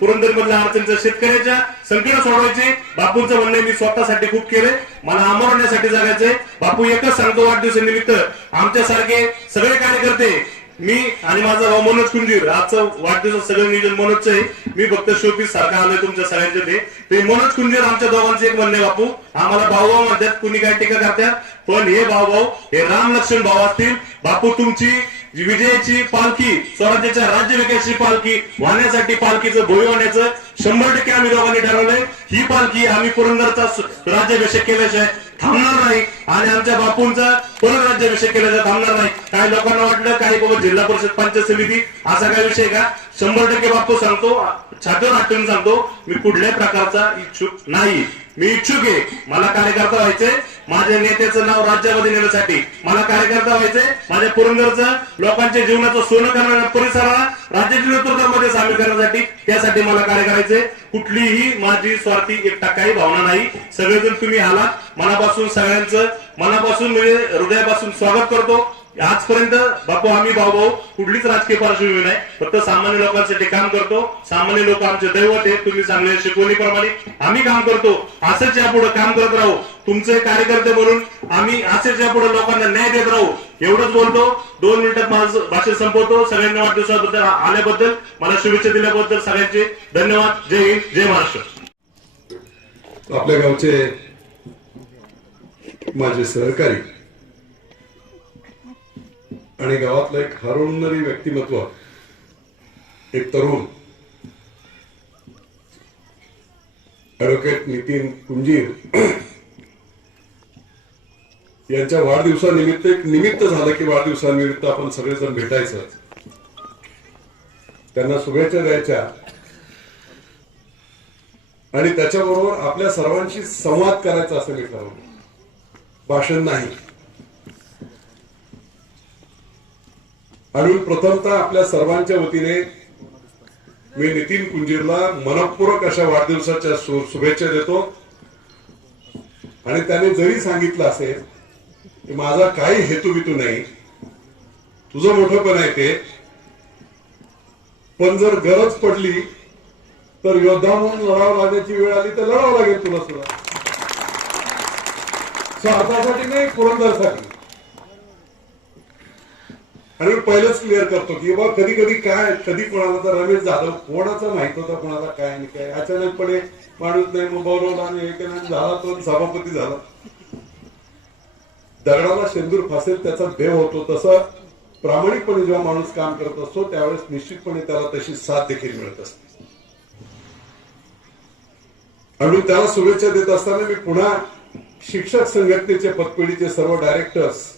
पुरंदर मधल्या अडचणीच्या शेतकऱ्याच्या संकट सोडवायचे. बापूंचं म्हणणं मी स्वतःसाठी खूप केले, मला अमर होण्यासाठी जगायचंय. बापू एकच सांगतो, वाढदिवसानिमित्त आमच्यासारखे सगळे कार्यकर्ते, मी आणि माझा भाऊ मनोज कुंजीर, आजचं वाढदिवस सगळं नियोजन मनोजचं आहे, मी फक्त शोपीस सारखा आलोय तुमच्या सगळ्यांचे. ते मनोज कुंजीर आमच्या दोघांचे एक म्हणणे, बापू आम्हाला भाऊ म्हणतात, कुणी काय टीका करतात, पण हे भाऊ हे राम लक्ष्मण भाऊ असतील. बापू तुमची विजयाची पालखी, स्वराज्याच्या राज्यविकासाची पालखी वाहण्यासाठी, पालखीचं भोई होण्याचं 100% आम्ही दोघांनी ठरवलंय. ही पालखी आम्ही पुरंदरचा राज्याभिषेक केल्याशिवाय थांबणार नाही आणि आमच्या बापूंचा परत राज्याभिषेक केल्याशिवाय थांबणार नाही. काही लोकांना वाटलं काही बाबा जिल्हा परिषद पंचायत समिती असा काय विषय का, 100% बापू सांगतो, छातीवर हात ठेवून सांगतो, मी कुठल्याही प्रकारचा इच्छुक नाही. मी इच्छुक आहे, मला कार्यकर्ता व्हायचंय, माझ्या नेत्याचं नाव राज्यामध्ये नेण्यासाठी, मला कार्यकर्ता व्हायचंय, माझ्या पुरंदरचं लोकांच्या जीवनाचं सोनं करणाऱ्या परिसराला राज्याच्या नेतृत्वामध्ये सामील करण्यासाठी, त्यासाठी मला कार्य करायचंय. कुठलीही माझी स्वार्थी 1%ही भावना नाही. सगळेजण तुम्ही आलात, मनापासून सगळ्यांचं मनापासून म्हणजे हृदयापासून स्वागत करतो. आजपर्यंत बापू आम्ही भाऊ कुठलीच राजकीय पार्श्वभूमी नाही, फक्त सामान्य लोकांसाठी काम करतो. सामान्य लोक आमचे दैवत आहे, तुम्ही चांगल्या शिकवणीप्रमाणे आम्ही काम करतो. असंच यापुढे काम करत राहू, तुमचे कार्यकर्ते म्हणून आम्ही असंच यापुढे लोकांना न्याय देत राहू. एवढंच बोलतो, 2 मिनिटात माझं भाषण संपवतो. सगळ्यांना वाढदिवसाबद्दल आल्याबद्दल, मला शुभेच्छा दिल्याबद्दल सगळ्यांचे धन्यवाद. जय हिंद, जय महाराष्ट्र. आपल्या गावचे माझे सहकारी आणि गावातलं एक हरवणारी व्यक्तिमत्व, एक तरुण ऍडव्होकेट नितीन कुंजीर यांच्या वाढदिवसानिमित्त एक निमित्त झालं की वाढदिवसानिमित्त आपण सगळेजण भेटायचं, त्यांना शुभेच्छा द्यायच्या आणि त्याच्याबरोबर आपल्या सर्वांशी संवाद करायचा असं मी ठरवलं. भाषण नाही. आणि प्रथमतः आपल्या सर्वांच्या वतीने मी नितीन कुंजीरला मनपूर्वक अशा वाढदिवसाच्या शुभेच्छा देतो. आणि त्याने जरी सांगितलं असेल की माझा काही हेतुबितू नाही, तुझं मोठंपण आहे ते, पण जर गरज पडली तर योद्धा म्हणून लढावं लागण्याची वेळ आली तर लढावं लागेल तुला सुद्धा. स्वार्थासाठी नाही, पुरंदरसाठी. आणि पहिलंच क्लिअर करतो की बाबा कधी कधी काय, कधी कोणाला तर रमेश जाधव कोणाचं माहित होतं, कोणाला काय आणि काय, अचानकपणे माणूस नाही मग बोलवला आणि एक झाला तो सभापती झाला. दगडाला शेंदूर फासेल त्याचा देव होतो, तसं प्रामाणिकपणे जेव्हा माणूस काम करत असतो त्यावेळेस निश्चितपणे त्याला तशी साथ देखील मिळत असते. आणि त्याला शुभेच्छा देत असताना मी पुन्हा शिक्षक संघटनेचे पतपेढीचे सर्व डायरेक्टर्स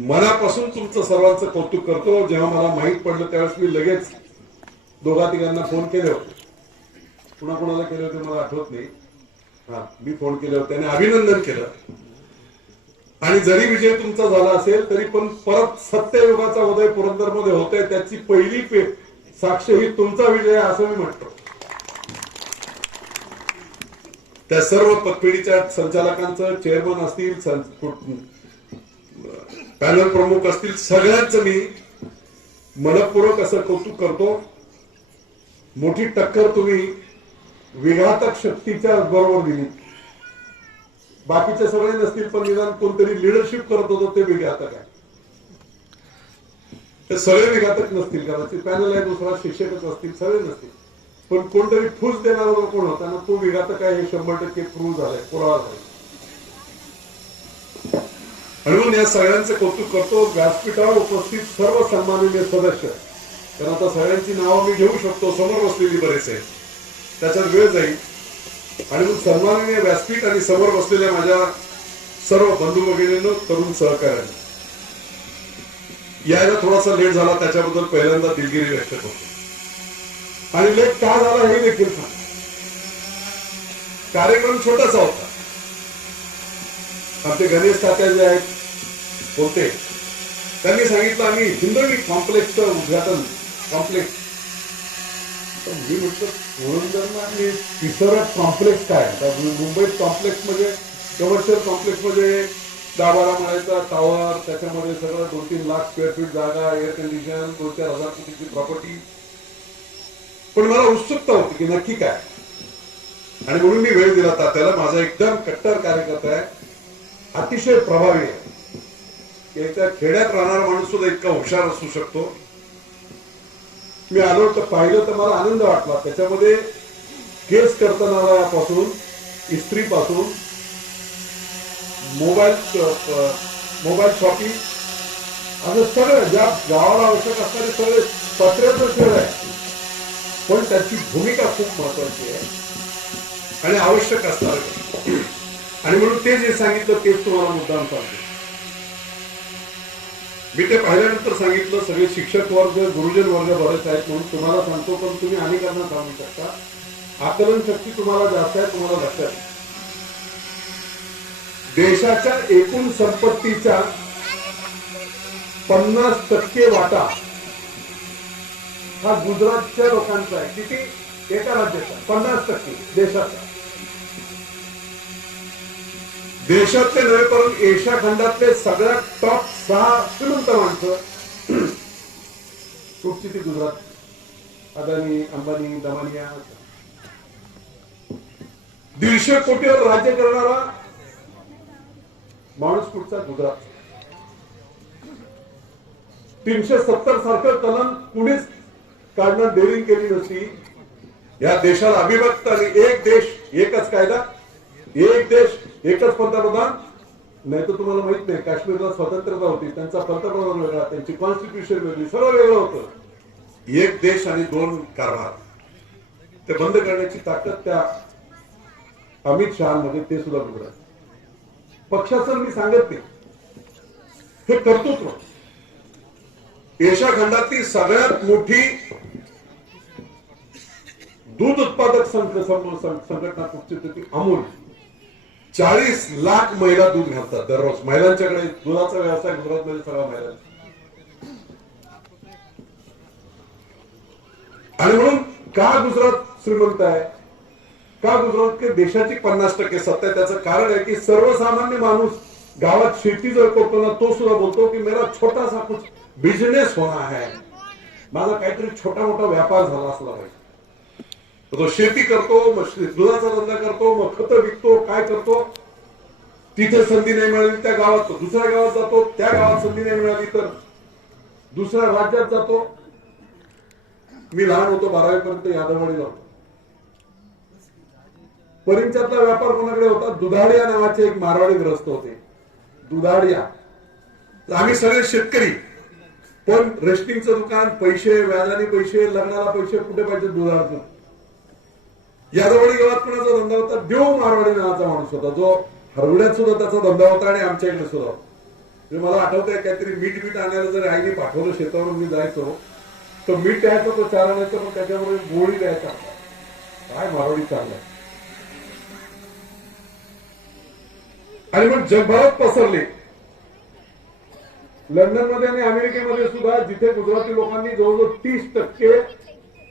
मनापासून तुमचं सर्वांचं कौतुक करतो. जेव्हा मला माहित पडलं त्यावेळेस मी लगेच 2-3 फोन केले होते. पुन्हा कोणाला केले होते मला आठवत नाही. मी फोन केले होते, त्याने अभिनंदन केलं. आणि जरी विजय तुमचा झाला असेल तरी पण परत सत्ययुगाचा उदय पुरंदरमध्ये होतोय, त्याची पहिली साक्ष ही तुमचा विजय असं मी म्हणतो. त्या सर्व पतपेढीच्या संचालकांचं, चेअरमन असतील, पॅनल प्रमुख असतील, सगळ्यांचं मी मनपूर्वक असं कौतुक करतो. मोठी टक्कर तुम्ही विघातक शक्तीच्या बरोबर दिली. बाकीचे सगळे नसतील पण निदान कोणतरी लिडरशिप करत होतं ते विघातक आहे. ते सगळे विघातक नसतील, कदाचित पॅनल आहे दुसरा, शिक्षकच असतील, सगळे नसतील, पण कोणतरी ठूस देणारा कोण होता ना तो विघातक आहे हे 100% प्रूव्ह झालंय, पुरावा झालाय. आणि म्हणून या सगळ्यांचं कौतुक करतो. व्यासपीठावर उपस्थित सर्व सन्माननीय सदस्य, कारण आता सगळ्यांची नावं मी घेऊ शकतो, समोर बसलेली बरेच आहेत, त्याच्यात वेळ जाईल. आणि मग सन्माननीय व्यासपीठ आणि समोर बसलेल्या माझ्या सर्व बंधू भगिनींनो, तरुण सहकार्यांनो, यायला थोडासा लेट झाला त्याच्याबद्दल पहिल्यांदा दिलगिरी व्यक्त करतो. आणि लेट का झाला हे देखील सांग. कार्यक्रम छोटासा होता. आमचे गणेश तात्या जे आहेत होते, त्यांनी सांगितलं आम्ही हिंदवी कॉम्प्लेक्सचं उद्घाटन, कॉम्प्लेक्स. मी म्हटलं पुरंदरला आणि तिसरं कॉम्प्लेक्स काय, मुंबईत कॉम्प्लेक्स म्हणजे कमर्शियल कॉम्प्लेक्स म्हणजे 10-12 माळ्याचा टावर, त्याच्यामध्ये सगळं 2-3 लाख स्क्वेअर फीट जागा, एअर कंडिशन, 2-4 हजार कोटीची प्रॉपर्टी. पण मला उत्सुकता होती की नक्की काय, आणि म्हणून मी वेळ दिला तात्याला. माझा एकदम कट्टर कार्यकर्ता आहे, अतिशय प्रभावी आहे. त्या खेड्यात राहणारा माणूस सुद्धा इतका हुशार असू शकतो. मी आलो तर पाहिलं तर मला आनंद वाटला. त्याच्यामध्ये केस कर्तनालयापासून, इस्त्रीपासून, मोबाईल शॉपिंग, असं सगळं ज्या गावाला आवश्यक असणारे सगळे पत्र्याचं शहर आहे, पण त्याची भूमिका खूप महत्वाची आहे आणि आवश्यक असणार. आणि म्हणून ते जे सांगितलं तेच तुम्हाला मुद्दाम सांगतो. मी ते पाहिल्यानंतर सांगितलं सगळे शिक्षक वर्ग, गुरुजन वर्ग बरेच आहेत म्हणून तुम्हाला सांगतो, पण तुम्ही अनेकांना सांगू शकता. आकलन शक्ती तुम्हाला जास्त आहे, तुम्हाला लक्षात आहे. देशाच्या एकूण संपत्तीच्या 50% वाटा हा गुजरातच्या लोकांचा आहे. किती? एका राज्याचा 50% देशाचा. देशातले नव्हे परंतु एशिया खंडातले सगळ्यात टॉप 6 श्रीमंत माणसं कुठची ती गुजरात. अदानी, अंबानी, दमानिया. 150 कोटीवर राज्य करणारा माणूस कुठचा? गुजरात. 370 सारखं कलम कुणीच काढणं डेअरिंग केली नसती. या देशाला अविभक्त आणि एक देश एकच कायदा, एक देश एकच पंतप्रधान. नाही तर तुम्हाला माहित नाही, काश्मीरला स्वतंत्रता होती, त्यांचा पंतप्रधान वेगळा, त्यांची कॉन्स्टिट्यूशन वेगळी, सर्व वेगळं होतं. एक देश आणि 2 कारभार. ते बंद करण्याची ताकद त्या अमित शहामध्ये, ते सुद्धा गुजरात. पक्षाचं मी सांगत नाही, हे कर्तृत्व. एशिया खंडातली सगळ्यात मोठी दूध उत्पादक संघटना कुठची होती? अमूल. 40 लाख महिला दूध घालतात दररोज. महिलांच्याकडे दुधाचा व्यवसाय गुजरातमध्ये सगळा महिला. आणि म्हणून का गुजरात श्रीमंत आहे? का गुजरात देशाची 50% सत्ता आहे? त्याचं कारण आहे की सर्वसामान्य माणूस गावात शेती जर करतो ना, तो सुद्धा बोलतो की मेरा छोटा सा कुछ बिझनेस होना है, माझा काहीतरी छोटा मोठा व्यापार झाला असला पाहिजे. तो शेती करतो, मग दुधाचा धंदा करतो, मग खतं विकतो, काय करतो. तिथे संधी नाही मिळाली त्या गावात तो दुसऱ्या गावात जातो, त्या गावात संधी नाही मिळाली तर दुसऱ्या राज्यात जातो. मी लहान होतो, 12वी पर्यंत यादववाडीला होतो. परिंच्यातला व्यापार कोणाकडे होता? दुधाडिया नावाचे एक मारवाडी ग्रस्त होते. दुधाडिया. आम्ही सगळे शेतकरी, पण रेस्टिंगचं दुकान, पैसे, व्याजाने पैसे, लग्नाला पैसे कुठे पाहिजे? दुधाळचं. यादववाडी गावात कोणाचा धंदा होता? देव मारवाडी नावाचा माणूस होता, जो हरवड्यात सुद्धा त्याचा धंदा होता आणि आमच्या इकडे सुद्धा होता. मला आठवतंय काहीतरी मीठ आणायला जर आईने पाठवलं शेतावरून, मी जायचो तर मीठ द्यायचं, तो 4 आणायचं, पण त्याच्यामध्ये गोळी द्यायचा. काय मारवाडी चांगला. आणि मग जगभरात पसरले. लंडनमध्ये आणि अमेरिकेमध्ये सुद्धा, जिथे गुजराती लोकांनी जवळजवळ 30%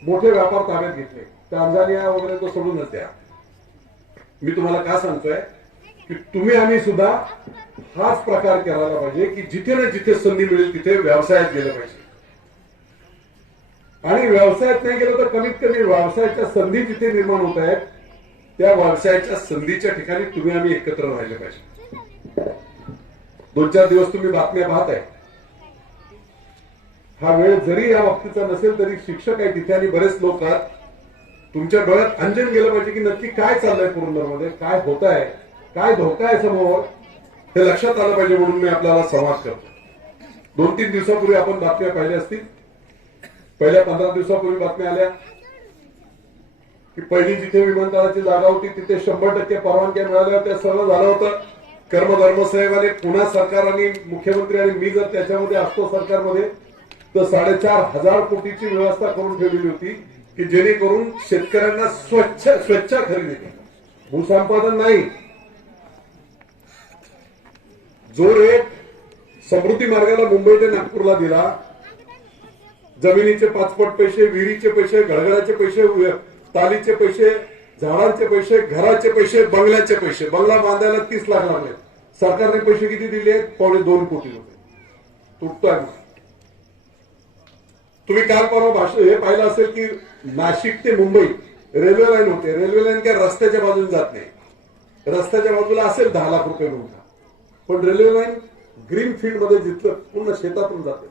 मोठे व्यापार ताब्यात घेतले. टांझानिया वगैरे तो सोडूनच द्या. मी तुम्हाला का सांगतोय की तुम्ही आम्ही सुद्धा हाच प्रकार करायला पाहिजे की जिथे ना जिथे संधी मिळेल तिथे व्यवसायात गेलं पाहिजे. आणि व्यवसायात नाही गेलं तर कमीत कमी व्यवसायाच्या संधी जिथे निर्माण होत आहेत त्या व्यवसायाच्या संधीच्या ठिकाणी तुम्ही आम्ही एकत्र राहिले पाहिजे. 2-4 दिवस तुम्ही बातम्या पाहताय. हा वेळ जरी या बाबतीचा नसेल तरी शिक्षक आहे तिथे आणि बरेच लोक आहेत. तुमच्या डोळ्यात अंजन गेलं पाहिजे की नक्की काय चाललंय पुरंदरमध्ये, काय होत आहे, काय धोका आहे समोर, हे लक्षात आलं पाहिजे. म्हणून मी आपल्याला संवाद करतो. 2-3 दिवसापूर्वी आपण बातम्या पाहिल्या असतील. पहिल्या 15 दिवसापूर्वी बातम्या आल्या की पहिली जिथे विमानतळाची जागा होती तिथे 100% परवानग्या मिळाल्या होत्या, सर्व झालं होतं. कर्मधर्म साहेबांनी, पुन्हा सरकार आणि मुख्यमंत्री आणि मी जर त्याच्यामध्ये असतो सरकारमध्ये तर 4,500 कोटीची व्यवस्था करून ठेवलेली होती की जेणेकरून शेतकऱ्यांना स्वच्छ खरेदी, भूसंपादन नाही. जो रेट समृद्धी मार्गाला मुंबई ते नागपूरला दिला, जमिनीचे 5 पट पैसे, विहिरीचे पैसे, घडघडाचे पैसे, तालीचे पैसे, झाडांचे पैसे, घराचे पैसे, बंगल्याचे पैसे. बंगला बांधायला 30 लाख लागले. सरकारने पैसे किती दिले? 2.25 कोटी रुपये. तुम्ही काल परवा हे पाहिलं असेल की नाशिक ते मुंबई रेल्वे लाईन होते. रेल्वे लाईन काय रस्त्याच्या बाजूने जात नाही. रस्त्याच्या बाजूला असेल 10 लाख रुपये गुंठा, पण रेल्वे लाईन ग्रीन फील्ड मध्ये जिथलं पूर्ण शेतातून जाते.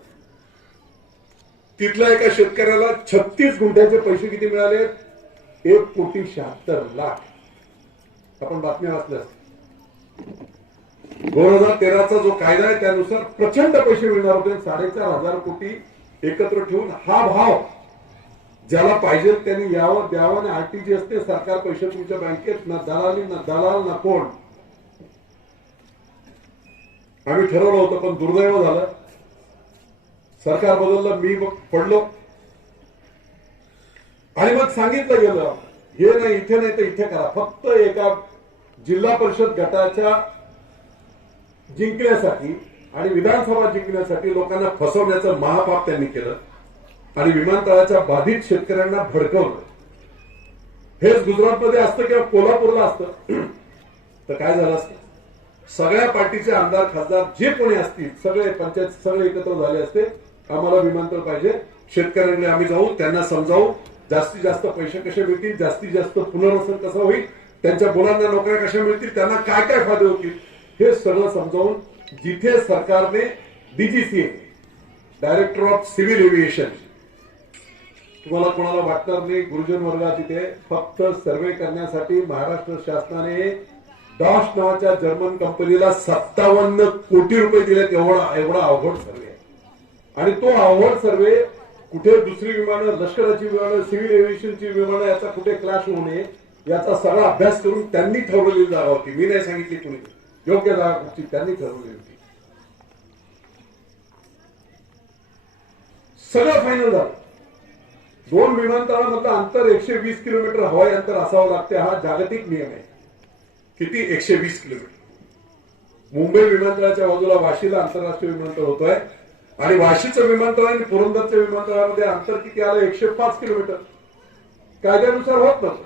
तिथल्या एका शेतकऱ्याला 36 गुंठ्याचे पैसे किती मिळाले? 1,76,00,000. आपण बातम्या वाचल्या. 2013चा जो कायदा आहे त्यानुसार प्रचंड पैसे मिळणार होते. 4,500 कोटी एकत्र ठेवून हा भाव ज्याला पाहिजे त्यांनी यावं द्यावं. आणि आरटीजीएस ते सरकार पैसे तुमच्या बँकेत ना दलाली ना दलाल ना कोण. आम्ही ठरवलं होतं पण दुर्दैव झालं, सरकार बदललं, मी पडलो आणि मग सांगितलं गेलं हे नाही इथे नाही तर इथे करा. फक्त एका जिल्हा परिषद गटाच्या जिंकण्यासाठी आणि विधानसभा जिंकण्यासाठी लोकांना फसवण्याचं महापाप त्यांनी केलं आणि विमानतळाच्या बाधित शेतकऱ्यांना भडकवलं. हेच गुजरातमध्ये असतं किंवा कोल्हापूरला असतं तर काय झालं असतं? सगळ्या पार्टीचे आमदार खासदार जे कोणी असतील सगळे पंचायत सगळे एकत्र झाले असते. आम्हाला विमानतळ पाहिजे, शेतकऱ्यांकडे आम्ही जाऊ, त्यांना समजावू जास्तीत जास्त पैसे कसे मिळतील, जास्तीत जास्त पुनर्वसन कसं होईल, त्यांच्या मुलांना नोकऱ्या कशा मिळतील, त्यांना काय काय फायदे होतील हे सगळं समजावून जिथे सरकारने DGCA director of civil aviation, तुम्हाला कोणाला वाटणार नाही गुरुजन वर्गात तिथे फक्त सर्वे करण्यासाठी महाराष्ट्र शासनाने डॉश नावाच्या जर्मन कंपनीला 57 कोटी रुपये दिलेत. एवढा अवघड सर्वे आहे. आणि तो अवघड सर्वे कुठे दुसरी विमानं, लष्कराची विमानं, सिव्हिल एव्हिएशनची विमानं याचा कुठे क्लॅश होऊ नये याचा सगळा अभ्यास करून त्यांनी ठरवलेली जागा होती. मी नाही सांगितली कुणी, योग्य जागा होती त्यांनी ठरवलेली होती. सगळं फायनल झालं. 2 विमानतळामधलं अंतर 120 किलोमीटर हवाई अंतर असावं लागते. हा जागतिक नियम आहे. किती? 120 किलोमीटर. मुंबई विमानतळाच्या बाजूला वाशीला आंतरराष्ट्रीय विमानतळ होतोय आणि वाशीचं विमानतळ आणि पुरंदरच्या विमानतळामध्ये अंतर किती आलं? 105 किलोमीटर. कायद्यानुसार होत नव्हतं.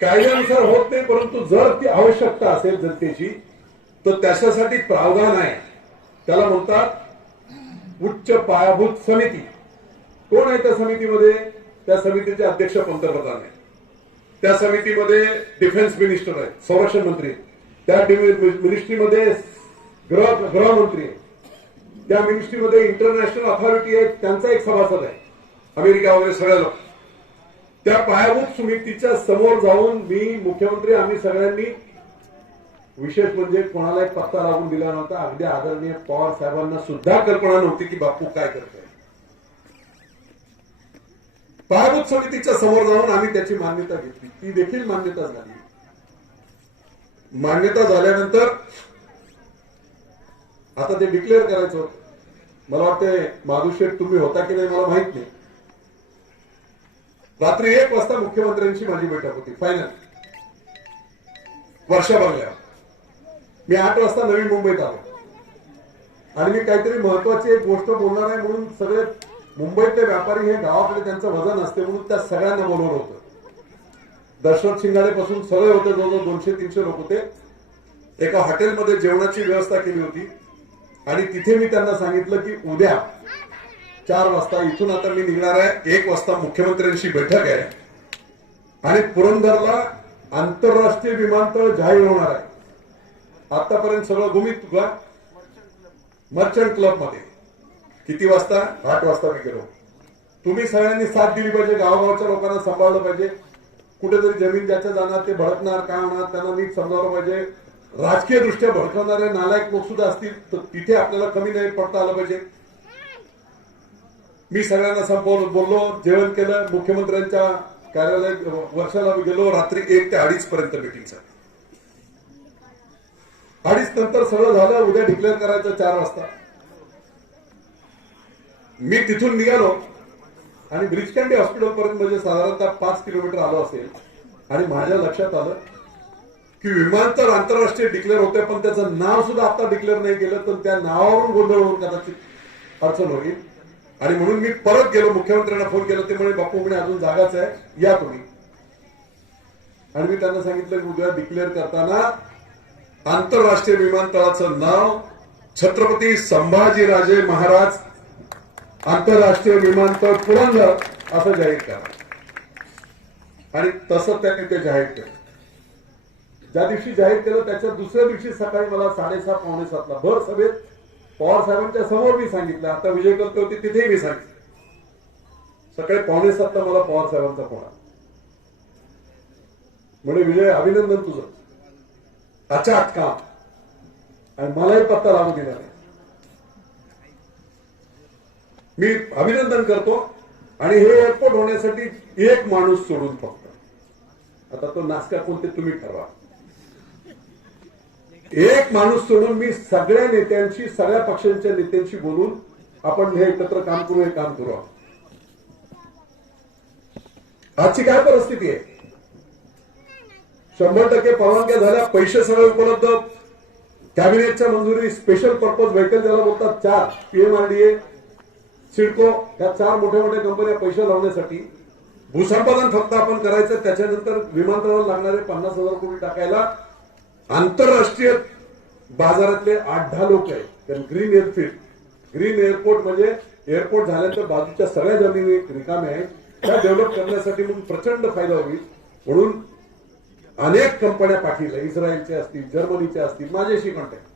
कायद्यानुसार होत नाही, परंतु जर ती आवश्यकता असेल जनतेची तर त्याच्यासाठी प्रावधान आहे. त्याला म्हणतात उच्च पायाभूत समिती. कोण आहे त्या समितीमध्ये? त्या समितीचे अध्यक्ष पंतप्रधान आहेत. त्या समितीमध्ये डिफेन्स मिनिस्टर आहेत, संरक्षण मंत्री. त्या मिनिस्ट्रीमध्ये गृहमंत्री आहे. त्या मिनिस्ट्रीमध्ये इंटरनॅशनल अथॉरिटी आहे, त्यांचा एक सभासद आहे, अमेरिका वगैरे सगळ्या लोक. त्या पायाभूत समितीच्या समोर जाऊन मी, मुख्यमंत्री, आम्ही सगळ्यांनी, विशेष म्हणजे कोणाला एक पत्ता लागून दिला नव्हता. अगदी आदरणीय पवार साहेबांना सुद्धा कल्पना नव्हती की बापू काय करतोय. पायाभूत समितीच्या समोर जाऊन आम्ही त्याची मान्यता घेतली. ती देखील मान्यता झाली. मान्यता झाल्यानंतर आता ते डिक्लेअर करायचं होतं. मला वाटतं माधुशेठ तुम्ही होता की नाही मला माहित नाही. रात्री 1 वाजता मुख्यमंत्र्यांची माझी बैठक होती फायनल वर्षा बंगल्यावर. मी 8 वाजता नवी मुंबईत आलो आणि मी काहीतरी महत्वाची एक गोष्ट बोलणार आहे म्हणून सगळे मुंबईतले व्यापारी हे गावाकडे त्यांचं वजन असते म्हणून त्या सगळ्यांना बोलवलं होतं. दशरथ शिंगाडे पासून सगळे होते, जवळजवळ 200-300 लोक होते. एका हॉटेलमध्ये जेवणाची व्यवस्था केली होती आणि तिथे मी त्यांना सांगितलं की उद्या 4 वाजता इथून आता मी निघणार आहे. 1 वाजता मुख्यमंत्र्यांशी बैठक आहे आणि पुरंदरला आंतरराष्ट्रीय विमानतळ जाहीर होणार आहे. आतापर्यंत सगळं घुमीत तुला मर्चंट क्लब मध्ये. किती वाजता? 8 वाजता मी गेलो. तुम्ही सगळ्यांनी साथ दिली पाहिजे, गावागावच्या लोकांना सांभाळलं पाहिजे. कुठेतरी जमीन ज्याच्या जाणार ते भडकणार काय होणार त्यांना नीट समजावलं पाहिजे. राजकीय दृष्ट्या भडकवणारे नालायक लोक सुद्धा असतील तर तिथे आपल्याला कमी नाही पडता आलं पाहिजे. मी सगळ्यांना संपवलं, बोललो, जेवण केलं. मुख्यमंत्र्यांच्या कार्यालयात वर्षाला गेलो. रात्री 1 ते 2:30 पर्यंत मीटिंग झाली. 2:30 नंतर सगळं झालं. उद्या डिक्लेअर करायचं 4 वाजता. मी तिथून निघालो आणि ब्रिज कँडी हॉस्पिटल पर्यंत म्हणजे साधारणतः 5 किलोमीटर आलो असेल आणि माझ्या लक्षात आलं की विमानतळ आंतरराष्ट्रीय डिक्लेअर होते पण त्याचं नाव सुद्धा आता डिक्लेअर नाही केलं तर त्या नावावरून गोंधळ होऊन कदाचित अडचण होईल. आणि म्हणून मी परत गेलो, मुख्यमंत्र्यांना फोन केला. ते म्हणे बापू म्हणे अजून जागाच आहे, या तुम्ही. आणि मी त्यांना सांगितलं की उद्या डिक्लेअर करताना आंतरराष्ट्रीय विमानतळाचं नाव छत्रपती संभाजीराजे महाराज आंतरराष्ट्रीय विमानतळ पुरंदर असं जाहीर करा. आणि तसं त्यांनी ते जाहीर केलं. ज्या दिवशी जाहीर केलं त्याच्या दुसऱ्या दिवशी सकाळी मला 6:30 पावणे 7ला भर सभेत पवार साहेबांच्या समोर मी सांगितलं. आता विजय करते होते तिथेही मी सांगितलं. सकाळी 6:45ला मला पवार साहेबांचा फोन आला. म्हणजे विजय अभिनंदन तुझं, अचाट काम, आणि मलाही पत्ता लागू दिला नाही. मी अभिनंदन करतो. आणि हे एअरपोर्ट होण्यासाठी एक माणूस सोडून फक्त, आता तो नासका कोणते तुम्ही ठरवा, एक माणूस सोडून मी सगळ्या नेत्यांशी, सगळ्या पक्षांच्या नेत्यांशी बोलून आपण हे एकत्र काम करू, हे काम करू. आजची काय परिस्थिती आहे? 100% परवानग्या झाल्या, पैसे सगळे उपलब्ध, कॅबिनेटच्या मंजुरी, स्पेशल पर्पज व्हेकल ज्याला बोलतात 4, पीएमआरडीए, सिडको, या 4 मोठ्या मोठ्या कंपन्या पैसे लावण्यासाठी. भूसंपादन फक्त आपण करायचं. त्याच्यानंतर विमानतळाला लागणारे 50,000 कोटी टाकायला आंतरराष्ट्रीय बाजारातले 8-10 लोक आहेत. ग्रीन एअरफील्ड, ग्रीन एअरपोर्ट म्हणजे एअरपोर्ट झाल्यानंतर बाजूच्या सगळ्या जमिनी रिकाम्या आहेत, त्या डेव्हलप करण्यासाठी म्हणून प्रचंड फायदा होईल म्हणून अनेक कंपन्या पाठीला, इस्रायलच्या असतील, जर्मनीच्या असतील, माझ्याशी कॉन्टॅक्ट.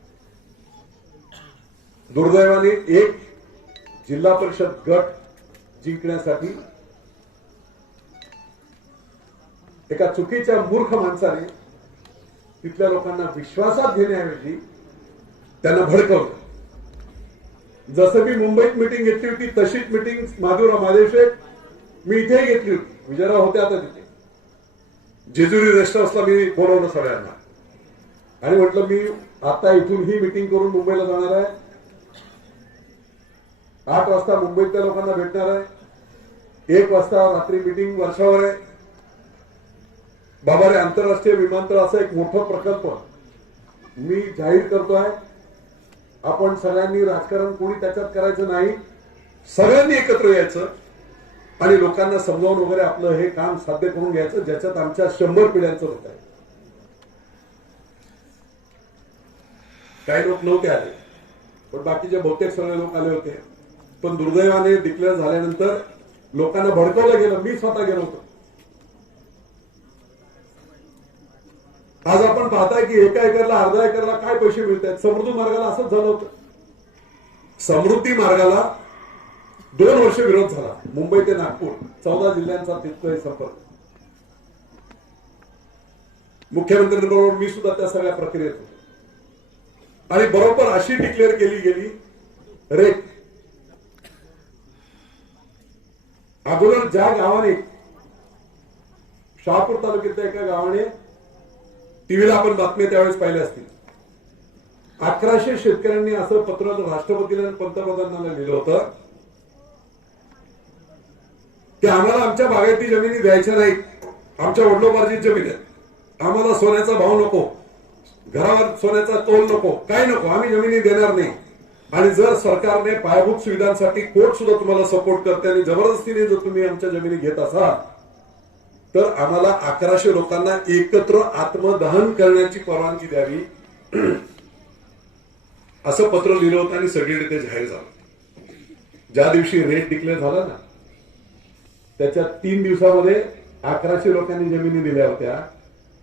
दुर्दैवाने एक जिल्हा परिषद गट जिंकण्यासाठी एका चुकीच्या मूर्ख माणसाने तिथल्या लोकांना विश्वासात घेण्याऐवजी त्यांना भडकवलं. जसं मी मुंबईत मिटिंग घेतली होती तशीच मिटिंग महादेवशेठ मी इथेही घेतली होती. विजयराव होते आता तिथे. जेजुरी रेस्ट हाऊसला मी बोलवलं सगळ्यांना आणि म्हटलं मी आता इथून ही मिटिंग करून मुंबईला जाणार आहे. 8 वाजता मुंबईतल्या लोकांना भेटणार आहे. 1 वाजता रात्री मिटिंग वर्षावर आहे. बाबा रे, आंतरराष्ट्रीय विमानतळ असं एक मोठं प्रकल्प मी जाहीर करतोय. आपण सगळ्यांनी राजकारण कोणी त्याच्यात करायचं नाही, सगळ्यांनी एकत्र यायचं आणि लोकांना समजावून वगैरे आपलं हे काम साध्य करून घ्यायचं, ज्याच्यात आमच्या 100 पिढ्यांचं होत आहे. काही लोक नव्हते आले, पण बाकीचे बहुतेक सगळे लोक आले होते. पण दुर्दैवाने डिक्लेअर झाल्यानंतर लोकांना भडकवलं गेलं. मी स्वतः गेलो होतो. आज आपण पाहताय की 1 एकरला, अर्धा एकरला काय पैसे मिळत आहेत. समृद्धी मार्गाला असंच झालं होतं. समृद्धी मार्गाला 2 वर्ष विरोध झाला. मुंबई ते नागपूर 14 जिल्ह्यांचा तिथं संपर्क. मुख्यमंत्र्यांबरोबर मी सुद्धा त्या सगळ्या प्रक्रियेत होतो. आणि बरोबर अशी डिक्लेअर केली गेली रेट. अगोदर ज्या गावाने, शहापूर तालुक्यातल्या एका गावाने, टीव्हीला आपण बातम्या त्यावेळेस पाहिल्या असतील, 1100 शेतकऱ्यांनी असं पत्र राष्ट्रपतीला आणि पंतप्रधानांना लिहिलं होतं की आम्हाला आमच्या बागायती जमिनी द्यायच्या नाहीत, आमच्या वडिलोपार्जित जमीन आहेत, आम्हाला सोन्याचा भाव नको, घरावर सोन्याचा तोल नको, काय नको, आम्ही जमिनी देणार नाही. आणि जर सरकारने पायाभूत सुविधांसाठी कोर्ट सुद्धा तुम्हाला सपोर्ट करते आणि जबरदस्तीने जर तुम्ही आमच्या जमिनी घेत असाल तर आम्हाला 1100 लोकांना एकत्र आत्मदहन करण्याची परवानगी द्यावी, असं पत्र लिहिलं होतं आणि सगळीकडे ते जाहीर झालं. ज्या दिवशी रेट डिक्लेअर झाला ना, त्याच्या 3 दिवसामध्ये 1100 लोकांनी जमिनी दिल्या होत्या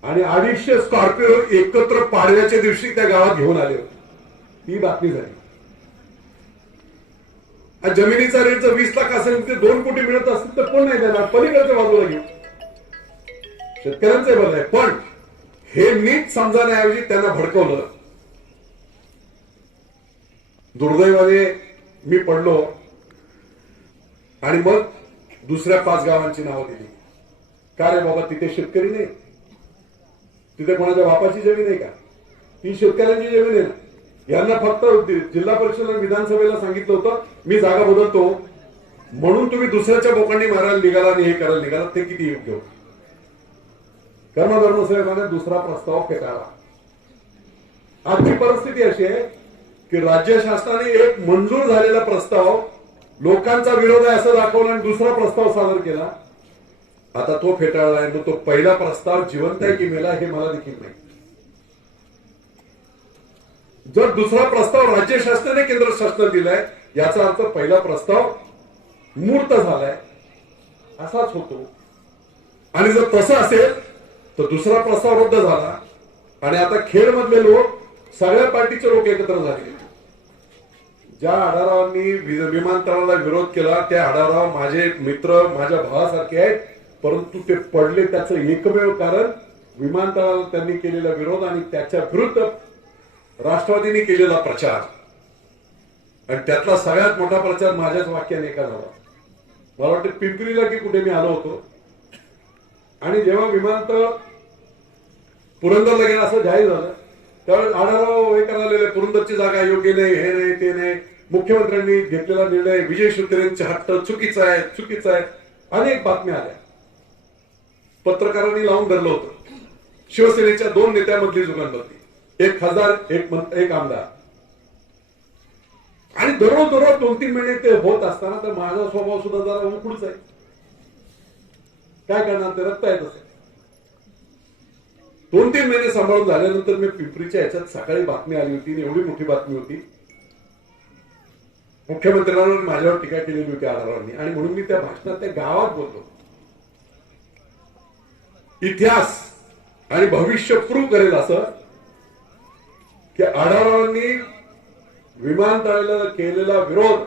आणि 250 स्कॉर्पिओ एकत्र पाडव्याच्या दिवशी त्या गावात घेऊन आले होते. ती बातमी झाली. जमिनीचा रेट जर 20 लाख असेल ते 2 कोटी मिळत असतील तर कोण नाही देणार, पलीकडच्या बाजूला घेऊ, शेतकऱ्यांचे बरं आहे. पण हे नीट समजण्याऐवजी त्यांना भडकवलं. दुर्दैवाने मी पडलो आणि मग दुसऱ्या 5 गावांची नावं दिली. का रे बाबा, तिथे शेतकरी नाही, तिथे कोणाच्या बापाची जमीन आहे का? ती शेतकऱ्यांची जमीन आहे ना. यांना फक्त जिल्हा परिषद आणि विधानसभेला सांगितलं होतं मी जागा बदलतो म्हणून तुम्ही दुसऱ्याच्या बोकांनी मारायला निघाला आणि हे करायला निघाला. ते किती योग्य होतं? कर्मधर्मसेवकाने दुसरा प्रस्ताव फेटाळला. आजची परिस्थिती अशी आहे की राज्य शासनाने एक मंजूर झालेला प्रस्ताव लोकांचा विरोध आहे असं दाखवलं आणि दुसरा प्रस्ताव सादर केला. आता तो फेटाळला आहे. मग तो पहिला प्रस्ताव जिवंत आहे की मेला हे मला देखील नाही. जर दुसरा प्रस्ताव राज्य शासनाने केंद्र शासनाला दिलाय याचा अर्थ पहिला प्रस्ताव मूर्त झालाय असाच होतो. आणि जर तसं असेल तर दुसरा प्रस्ताव रद्द झाला आणि आता खेडमधले लोक सगळ्या पार्टीचे लोक एकत्र झाले. ज्या आढारावांनी विमानतळाला विरोध केला त्या आढाराव माझे मित्र माझ्या भावासारखे आहेत, परंतु ते पडले त्याचं एकमेव कारण विमानतळाला त्यांनी केलेला विरोध आणि त्याच्या विरुद्ध राष्ट्रवादीने केलेला प्रचार. आणि त्यातला सगळ्यात मोठा प्रचार माझ्याच वाक्याने एका झाला. मला वाटतं पिंपरीला की कुठे मी आलो होतो आणि जेव्हा विमानतळ पुरंदरला गेला असं जाहीर झालं त्यावेळेस आढाराव हे करायला पुरंदरची जागा योग्य नाही, हे नाही ते नाही, मुख्यमंत्र्यांनी घेतलेला निर्णय विजय शिवतरेंचे हट्ट चुकीचा आहे चुकीचा आहे, अनेक बातम्या आल्या. पत्रकारांनी लावून धरलं होतं. शिवसेनेच्या 2 नेत्यांमधली जुगानबंदी, एक खासदार एक आमदार. आणि दररोज 2-3 महिने ते होत असताना तर माझा स्वभाव सुद्धा जरा उकडूच आहे. काय करणार, ते रक्त आहे तसे. 2-3 महिने सांभाळून झाल्यानंतर मी पिंपरीच्या याच्यात सकाळी बातमी आली होती, एवढी मोठी बातमी होती. मुख्यमंत्र्यांवर माझ्यावर टीका केलेली होती आढावांनी आणि म्हणून मी त्या भाषणात त्या गावात बोललो. इतिहास आणि भविष्य प्रूव्ह करेल असं की आढावांनी विमानतळाला केलेला विरोध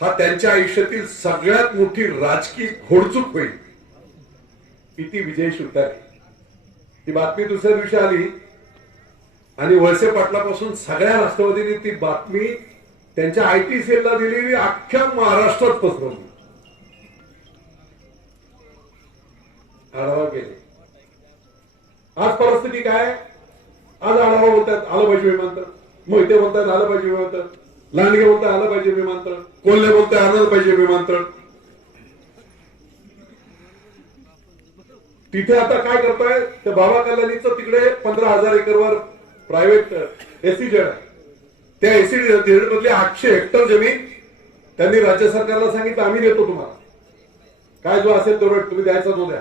हा त्यांच्या आयुष्यातील सगळ्यात मोठी राजकीय घोडचूक होईल. किती विजय शिवतारे. ती बातमी दुसऱ्या दिवशी आली आणि वळसे पाटलापासून सगळ्या राष्ट्रवादीने ती बातमी त्यांच्या आयटी सेलला दिलेली अख्ख्या महाराष्ट्रात पसरवली. आढावा गेले. आज परिस्थिती काय? आज आढावा बोलतात आलं पाहिजे विमानतळ, मोहिते बोलतात आलं पाहिजे विमानतळ, लांडगे बोलतात आलं पाहिजे विमानतळ, कोल्हे बोलतात आलं पाहिजे विमानतळ. तिथे आता काय करताय, त्या बाबा कल्याणीचं तिकडे 15,000 एकरवर प्रायव्हेट एसीजेड आहे. त्या एसीजेड मधली 800 हेक्टर जमीन त्यांनी राज्य सरकारला सांगितलं आम्ही देतो तुम्हाला, काय जो असेल तो रेट तुम्ही द्यायचा तो द्या.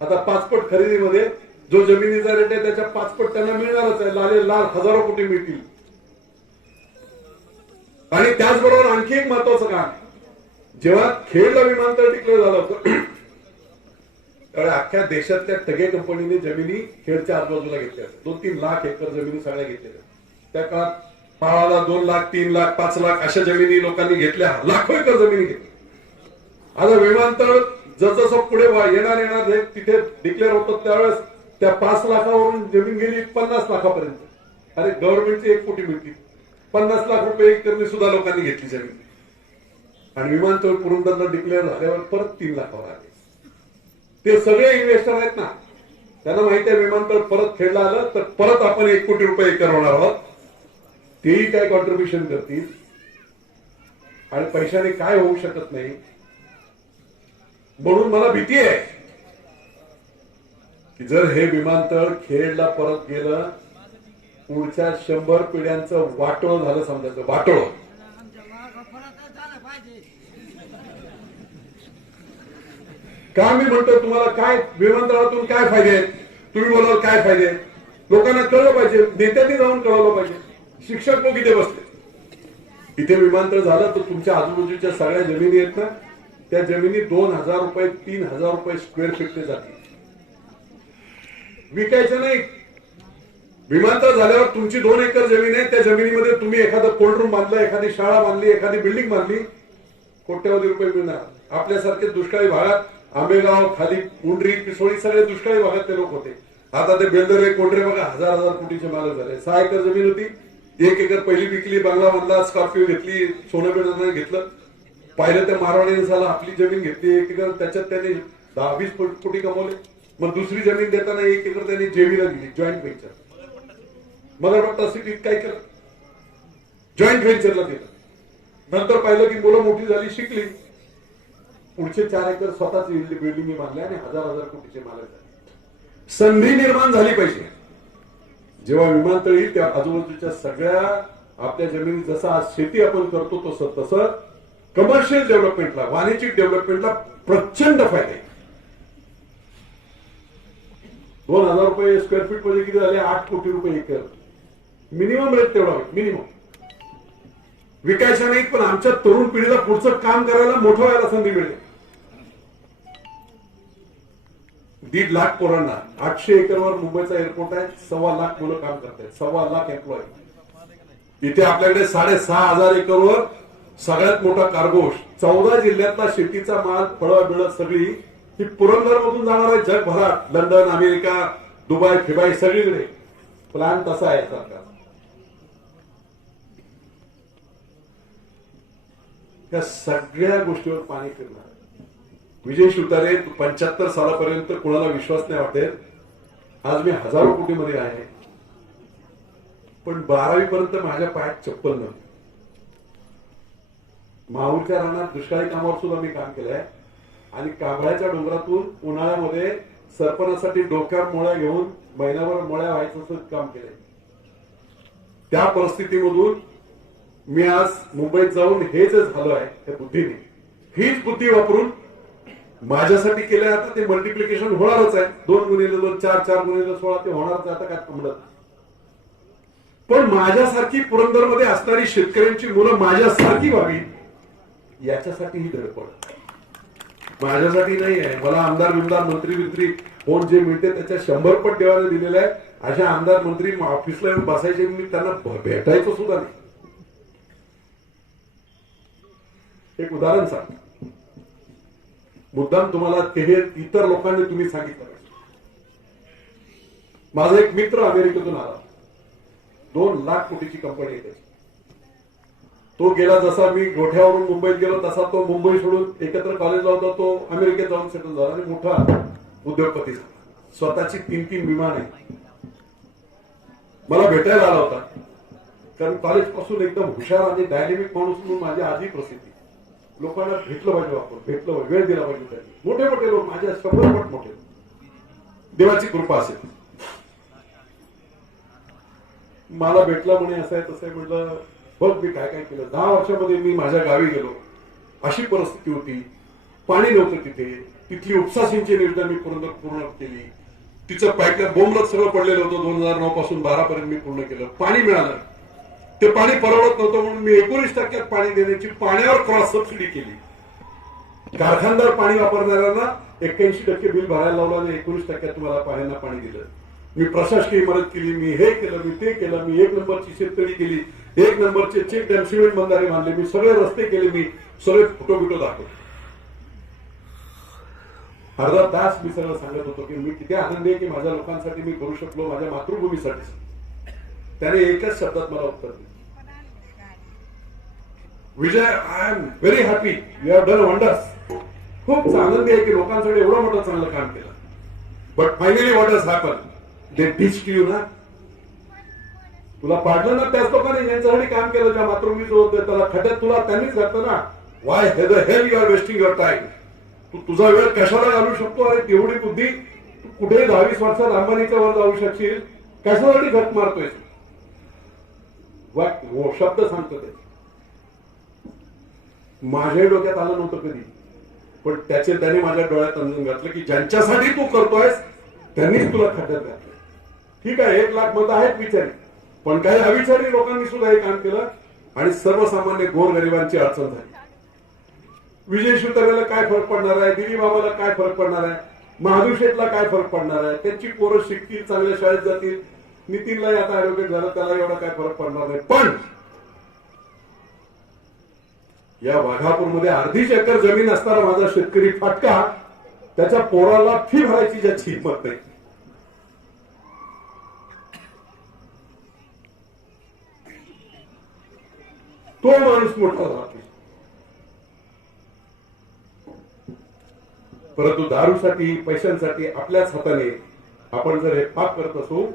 आता 5 पट खरेदीमध्ये जो जमिनीचा रेट आहे त्याच्या 5 पट त्यांना मिळणारच आहे. लाल हजारो कोटी मिळतील. आणि त्याचबरोबर आणखी एक महत्वाचं काम, जेव्हा खेडला विमानतळ डिक्लेअर झालं होतं त्यावेळी अख्ख्या देशातल्या टगे कंपनीने जमिनी खेडच्या आजूबाजूला घेतल्या. 2-3 लाख एकर जमिनी सगळ्या घेतलेल्या. त्या काळात पाळाला 2 लाख 3 लाख 5 लाख अशा जमिनी लोकांनी घेतल्या. लाखो एकर जमिनी घेतल्या. आता विमानतळ जसजसं पुढे येणार तिथे डिक्लेअर होतं त्यावेळेस त्या 5 लाखावरून जमीन गेली 50 लाखापर्यंत. अरे गव्हर्नमेंटचे 1 कोटी मिळतील. 50 लाख रुपये एकरने सुद्धा लोकांनी घेतली जमीन. आणि विमानतळ पुरंदरला डिक्लेअर झाल्यावर परत 3 लाखावर आले. ते सगळे इन्व्हेस्टर आहेत ना, त्यांना माहिती आहे विमानतळ परत खेळला आलं तर परत आपण 1 कोटी रुपये एकर होणार आहोत. तेही काय कॉन्ट्रीब्युशन करतील आणि पैशाने काय होऊ शकत नाही. म्हणून मला भीती आहे की जर हे विमानतळ खेडला परत गेलं पुढच्या 100 पिढ्यांचं वाटोळ झालं समजायचं. वाटोळ. का मी म्हणतो तुम्हाला काय विमानतळातून काय फायदे आहेत, तुम्ही बोलाल काय फायदे आहेत, लोकांना कळलं पाहिजे. नेत्यांनी जाऊन कळवलं पाहिजे. शिक्षक लोक इथे बसले. इथे विमानतळ झालं तर तुमच्या आजूबाजूच्या सगळ्या जमिनी आहेत ना, त्या जमिनी 2,000 रुपये 3,000 रुपये स्क्वेअर फीटने जातील. विकायचं नाही. विमानतळ झाल्यावर तुमची 2 एकर जमीन आहे, त्या जमिनीमध्ये तुम्ही एखादं कोल्ड रूम बांधलं, एखादी शाळा बांधली, एखादी बिल्डिंग बांधली, कोट्यवधी रुपये मिळणार. आपल्यासारखे दुष्काळी भागात आंबेगाव खाली उंडरी पिसोळी सगळे दुष्काळी भागातले लोक होते. आता ते बेलदरे कोंढरे बघा 1000 कोटीचे मालक झाले. 6 एकर जमीन होती, 1 एकर पहिली विकली, बंगला बांधला, स्कॉर्पिओ घेतली, सोनं बिनं घेतलं. पाहिलं त्या मारवाडीने झालं आपली जमीन घेतली 1 एकर, त्याच्यात त्यांनी 10-20 कोटी कमवले. मग दुसरी जमीन देताना 1 एकर त्यांनी जेबीला दिली, जॉईंट व्हेंचर. मगरपट्टा सिटीत काय केलं, जॉईंट व्हेंचरला दिलं. नंतर पाहिलं की मुलं मोठी झाली, शिकली, पुढचे 4 एकर स्वतःच बिल्डिंग बांधल्या आणि 1000 कोटीचे मालक झाले. संधी निर्माण झाली पाहिजे. जेव्हा विमानतळ येईल त्या आजूबाजूच्या सगळ्या आपल्या जमिनी जसं आज शेती आपण करतो तसं कमर्शियल डेव्हलपमेंटला, वाणिज्यिक डेव्हलपमेंटला प्रचंड फायदे. 2,000 रुपये स्क्वेअर फीट मध्ये किती झाले, 8 कोटी रुपये एकर. मिनिमम रेट तेवढा होईल, मिनिमम. विकायच्या नाहीत, पण आमच्या तरुण पिढीला पुढचं काम करायला मोठं व्हायला संधी मिळेल. 1.5 लाख पोरांना 800 एकरवर मुंबईचा एअरपोर्ट आहे, 1.25 लाख मुलं काम करतात, 1.25 लाख एम्प्लॉई. इथे आपल्याकडे 6,500 एकरवर सगळ्यात मोठा कार्गोश, 14 जिल्ह्यातला शेतीचा माल, फळं बिळं सगळी ही पुरंदर मधून जाणार आहे जगभरात. लंडन, अमेरिका, दुबई, फिबाई सगळीकडे प्लॅन तसा आहे सरकार. या सगळ्या गोष्टीवर पाणी फिरणार. विजय शिवतारे 75 सालापर्यंत कोणाला विश्वास नाही वाटेल. आज मी हजारो कोटीमध्ये आहे, पण 12वी पर्यंत माझ्या पायात चप्पल नव्हती. माहूरच्या रानात दुष्काळी कामावर सुद्धा मी काम केलंय आणि कांबळ्याच्या डोंगरातून उन्हाळ्यामध्ये सरपणासाठी डोक्यावर मोळ्या घेऊन महिनाभर मोळ्या व्हायचं काम केलंय. त्या परिस्थितीमधून मी आज मुंबईत जाऊन हे जे झालं आहे त्या बुद्धीने, हीच बुद्धी वापरून माझ्यासाठी केलंय. आता ते मल्टिप्लिकेशन होणारच आहे. 2 गुणिले 2 4, 4 गुणिले 16 ते होणारच आहे. आता काय थांबलं. पण माझ्यासारखी पुरंदरमध्ये असणारी शेतकऱ्यांची मुलं माझ्यासारखी व्हावी याच्यासाठी ही धडपड. माझ्यासाठी नाही आहे. मला आमदार बिमदार मंत्री कोण जे मिळते त्याच्या 100 पट देवाने दिलेलं आहे. अशा आमदार मंत्री ऑफिसला येऊन बसायचे, मी त्यांना भेटायचं सुद्धा नाही. एक उदाहरण सांग. मुद्दाम तुम्हाला ते इतर लोकांनी तुम्ही सांगितलं. माझा एक मित्र अमेरिकेतून आला, 2 लाख कोटीची कंपनी आहे त्याची. तो गेला जसा मी गोठ्यावरून मुंबईत गेलो तसा तो मुंबई सोडून एकत्र कॉलेजला होता. तो अमेरिकेत जाऊन सेटल झाला आणि मोठा उद्योगपती झाला. स्वतःची 3 विमान आहे. मला भेटायला आला होता कारण कॉलेज पासून एकदम हुशार आणि डायनेमिक माणूस म्हणून माझ्या आधी प्रसिद्धी. लोकांना भेटलं पाहिजे, आपण भेटलं पाहिजे, वेळ दिला पाहिजे त्यांनी. मोठे मोठे लोक माझ्या 100 पट मोठे. देवाची कृपा असेल. मला भेटला म्हणे असं आहे तसं आहे. म्हटलं बघ मी काय काय केलं. 10 वर्षामध्ये मी माझ्या गावी गेलो. अशी परिस्थिती होती, पाणी नव्हतं तिथे. तिथली उपसा सिंचन योजना मी पूर्ण केली. तिचं पाईपलाईन बोंबलत सगळं पडलेलं होतं. 2009 पासून 12 पर्यंत मी पूर्ण केलं. पाणी मिळालं. ते पाणी परवडत नव्हतं म्हणून मी 19% पाणी देण्याची पाण्यावर क्रॉस सबसिडी केली. कारखानदार पाणी वापरणाऱ्यांना 81% बिल भरायला लावलं आणि 19% तुम्हाला पाण्यांना पाणी दिलं. मी प्रशासकीय मदत केली. मी हे केलं, मी ते केलं. मी 1 नंबरची शेततळी केली, 1 नंबरचे चेक डॅम सिमेंट बंधारे बांधले, मी सगळे रस्ते केले, मी सगळे फोटो दाखवले. अर्धा तास मी सगळं सांगत होतो की मी किती आनंदी आहे की माझ्या लोकांसाठी मी करू शकलो, माझ्या मातृभूमीसाठी. त्याने एकच शब्दात मला उत्तर दिलं, Vijay I am very happy, you have done wonders. खूप आनंदी आहे की लोकांसाठी एवढं मोठं चांगलं काम केलं. But finally what has happen, they teach you ना. तुला पाडलं ना त्याच लोकांनी ज्यांच्यासाठी काम केलं, ज्या मातृभूमीचं होतं त्याला खड्ड्यात तुला त्यांनीच घातलं ना. Why the hell you are wasting your time. तू तुझा वेळ कशाला घालू शकतो. अरे तेवढी बुद्धी तू कुठे 10-20 वर्षात अंबानीच्या वर जाऊ शकशील. कशासाठी घट मारतोय. शब्द सांगतो ते माझ्या डोक्यात आलं नव्हतं कधी, पण त्याने माझ्या डोळ्यात अंजून घातलं की ज्यांच्यासाठी तू करतोयस त्यांनीच तुला खड्ड्यात घातलं. ठीक आहे, 1 लाख मतं आहेत विचारी, पण काही अविचारी लोकांनी सुद्धा हे काम केलं आणि सर्वसामान्य गोरगरिबांची अडचण झाली. विजय शिवतारेला काय फरक पडणार आहे, दिलीप बाबाला काय फरक पडणार आहे, महादेव शेठला काय फरक पडणार आहे. त्यांची पोरं शिकतील, चांगल्या शाळेत जातील. नितीनला आता ऍडव्होकेट झालं, त्याला एवढा काय फरक पडणार नाही. पण या वाघापूरमध्ये 1/2 एकर जमीन असणारा माझा शेतकरी फाटका, त्याच्या पोराला फी भरायची ज्याची हिंमत नाही, तो माणूस मोठा झाला. परंतु दारूसाठी, पैशांसाठी आपल्याच हाताने आपण जर हे पाप करत असू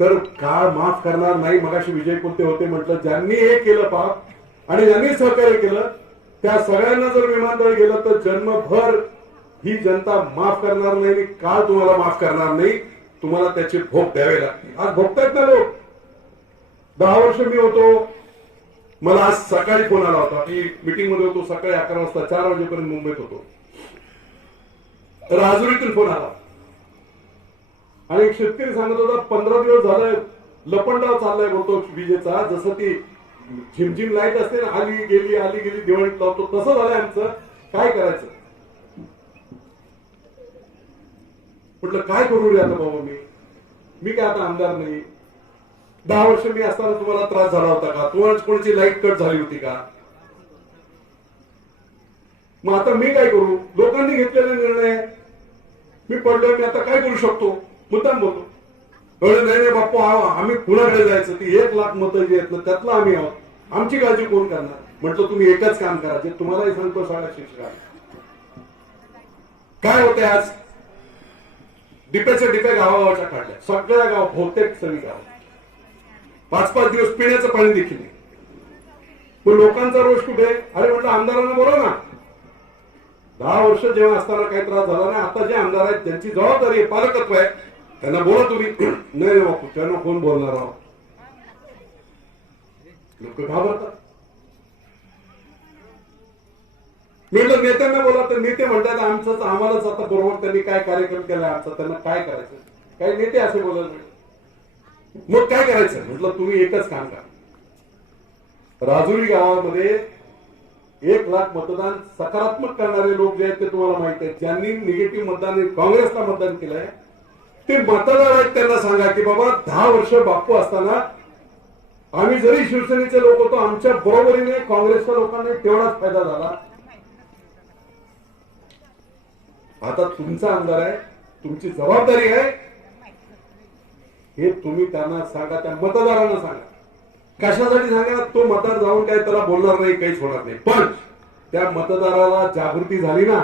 तर काळ माफ करणार नाही. मगाशी विजय कोणते होते म्हटलं, ज्यांनी हे केलं पाप आणि ज्यांनी सहकार्य केलं त्या सगळ्यांना जर विमानतळ गेलं तर जन्मभर ही जनता माफ करणार नाही. काळ तुम्हाला माफ करणार नाही. तुम्हाला त्याचे भोग द्यावे लागतील. आज भोगतायत ना लोक. 10 वर्ष मी होतो, मला आज सकाळी फोन आला होता की मीटिंग मध्ये होतो. सकाळी 11 वाजता 4 वाजेपर्यंत मुंबईत होतो. राजुरीतून फोन आला आणि एक शेतकरी सांगत होता 15 दिवस झाले लपंडाव चाललाय बोलतो विजेचा. जसं ती झिमझिम लाईट असते ना, आली गेली दिवाळीत लावतो, तसं झालंय आमचं. काय करायचं म्हटलं, काय करू रे आता बाबा. मी काय आता आमदार नाही. 10 वर्ष मी असताना तुम्हाला त्रास झाला होता का? तुम्हाला कोणाची लाईट कट झाली होती का? मग आता मी काय करू? लोकांनी घेतलेला निर्णय, मी पडलोय, मी आता काय करू शकतो? मुद्दाम बोलतो. नाही बाप्पू, आम्ही कुणाकडे जायचं? ती 1 लाख मतं जी आहेत ना, त्यातलं आम्ही आहोत. आमची काळजी कोण करणार? म्हटलं तुम्ही एकच काम करा, जे तुम्हालाही सांगतो सगळ्या शिक्षकांना. काय होते आज? डिप्याच्या डिप्या गावागावच्या काढल्या, सगळ्या गाव, बहुतेक सगळी गाव. 5-5 दिवस पिण्याचं पाणी देखील नाही. मग लोकांचा रोष कुठे? अरे म्हटलं आमदारांना बोला ना. 10 वर्ष जेव्हा असताना काही त्रास झाला नाही, आता जे आमदार आहेत ज्यांची जबाबदारी आहे, पालकत्व आहे, त्यांना बोला तुम्ही. नाही बापू, त्यांना कोण बोलणार आहोत? लोक घाबरतात. म्हटलं नेत्यांना बोला, तर नेते म्हणतात आम्हालाच आता बरोबर त्यांनी काय कार्यक्रम केला आमचा, त्यांना काय करायचं? काही नेते असे बोलत नाही. मग काय करायचं? म्हटलं तुम्ही एकच काम करा. राजुरी गावामध्ये 1 लाख मतदान सकारात्मक करणारे लोक जे आहेत ते तुम्हाला माहिती आहे. ज्यांनी निगेटिव्ह मतदान, काँग्रेसला मतदान केलंय, ते मतदार आहेत. त्यांना सांगा की बाबा 10 वर्ष बापू असताना आम्ही जरी शिवसेनेचे लोक होतो, आमच्या बरोबरीने काँग्रेसच्या लोकांना तेवढाच फायदा झाला. आता तुमचा आमदार आहे, तुमची जबाबदारी आहे, हे तुम्ही त्यांना सांगा, त्या मतदारांना सांगा. कशासाठी सांगा? तो मतदार जाऊन काय त्याला बोलणार नाही, काहीच होणार नाही. पण त्या मतदाराला जागृती झाली ना,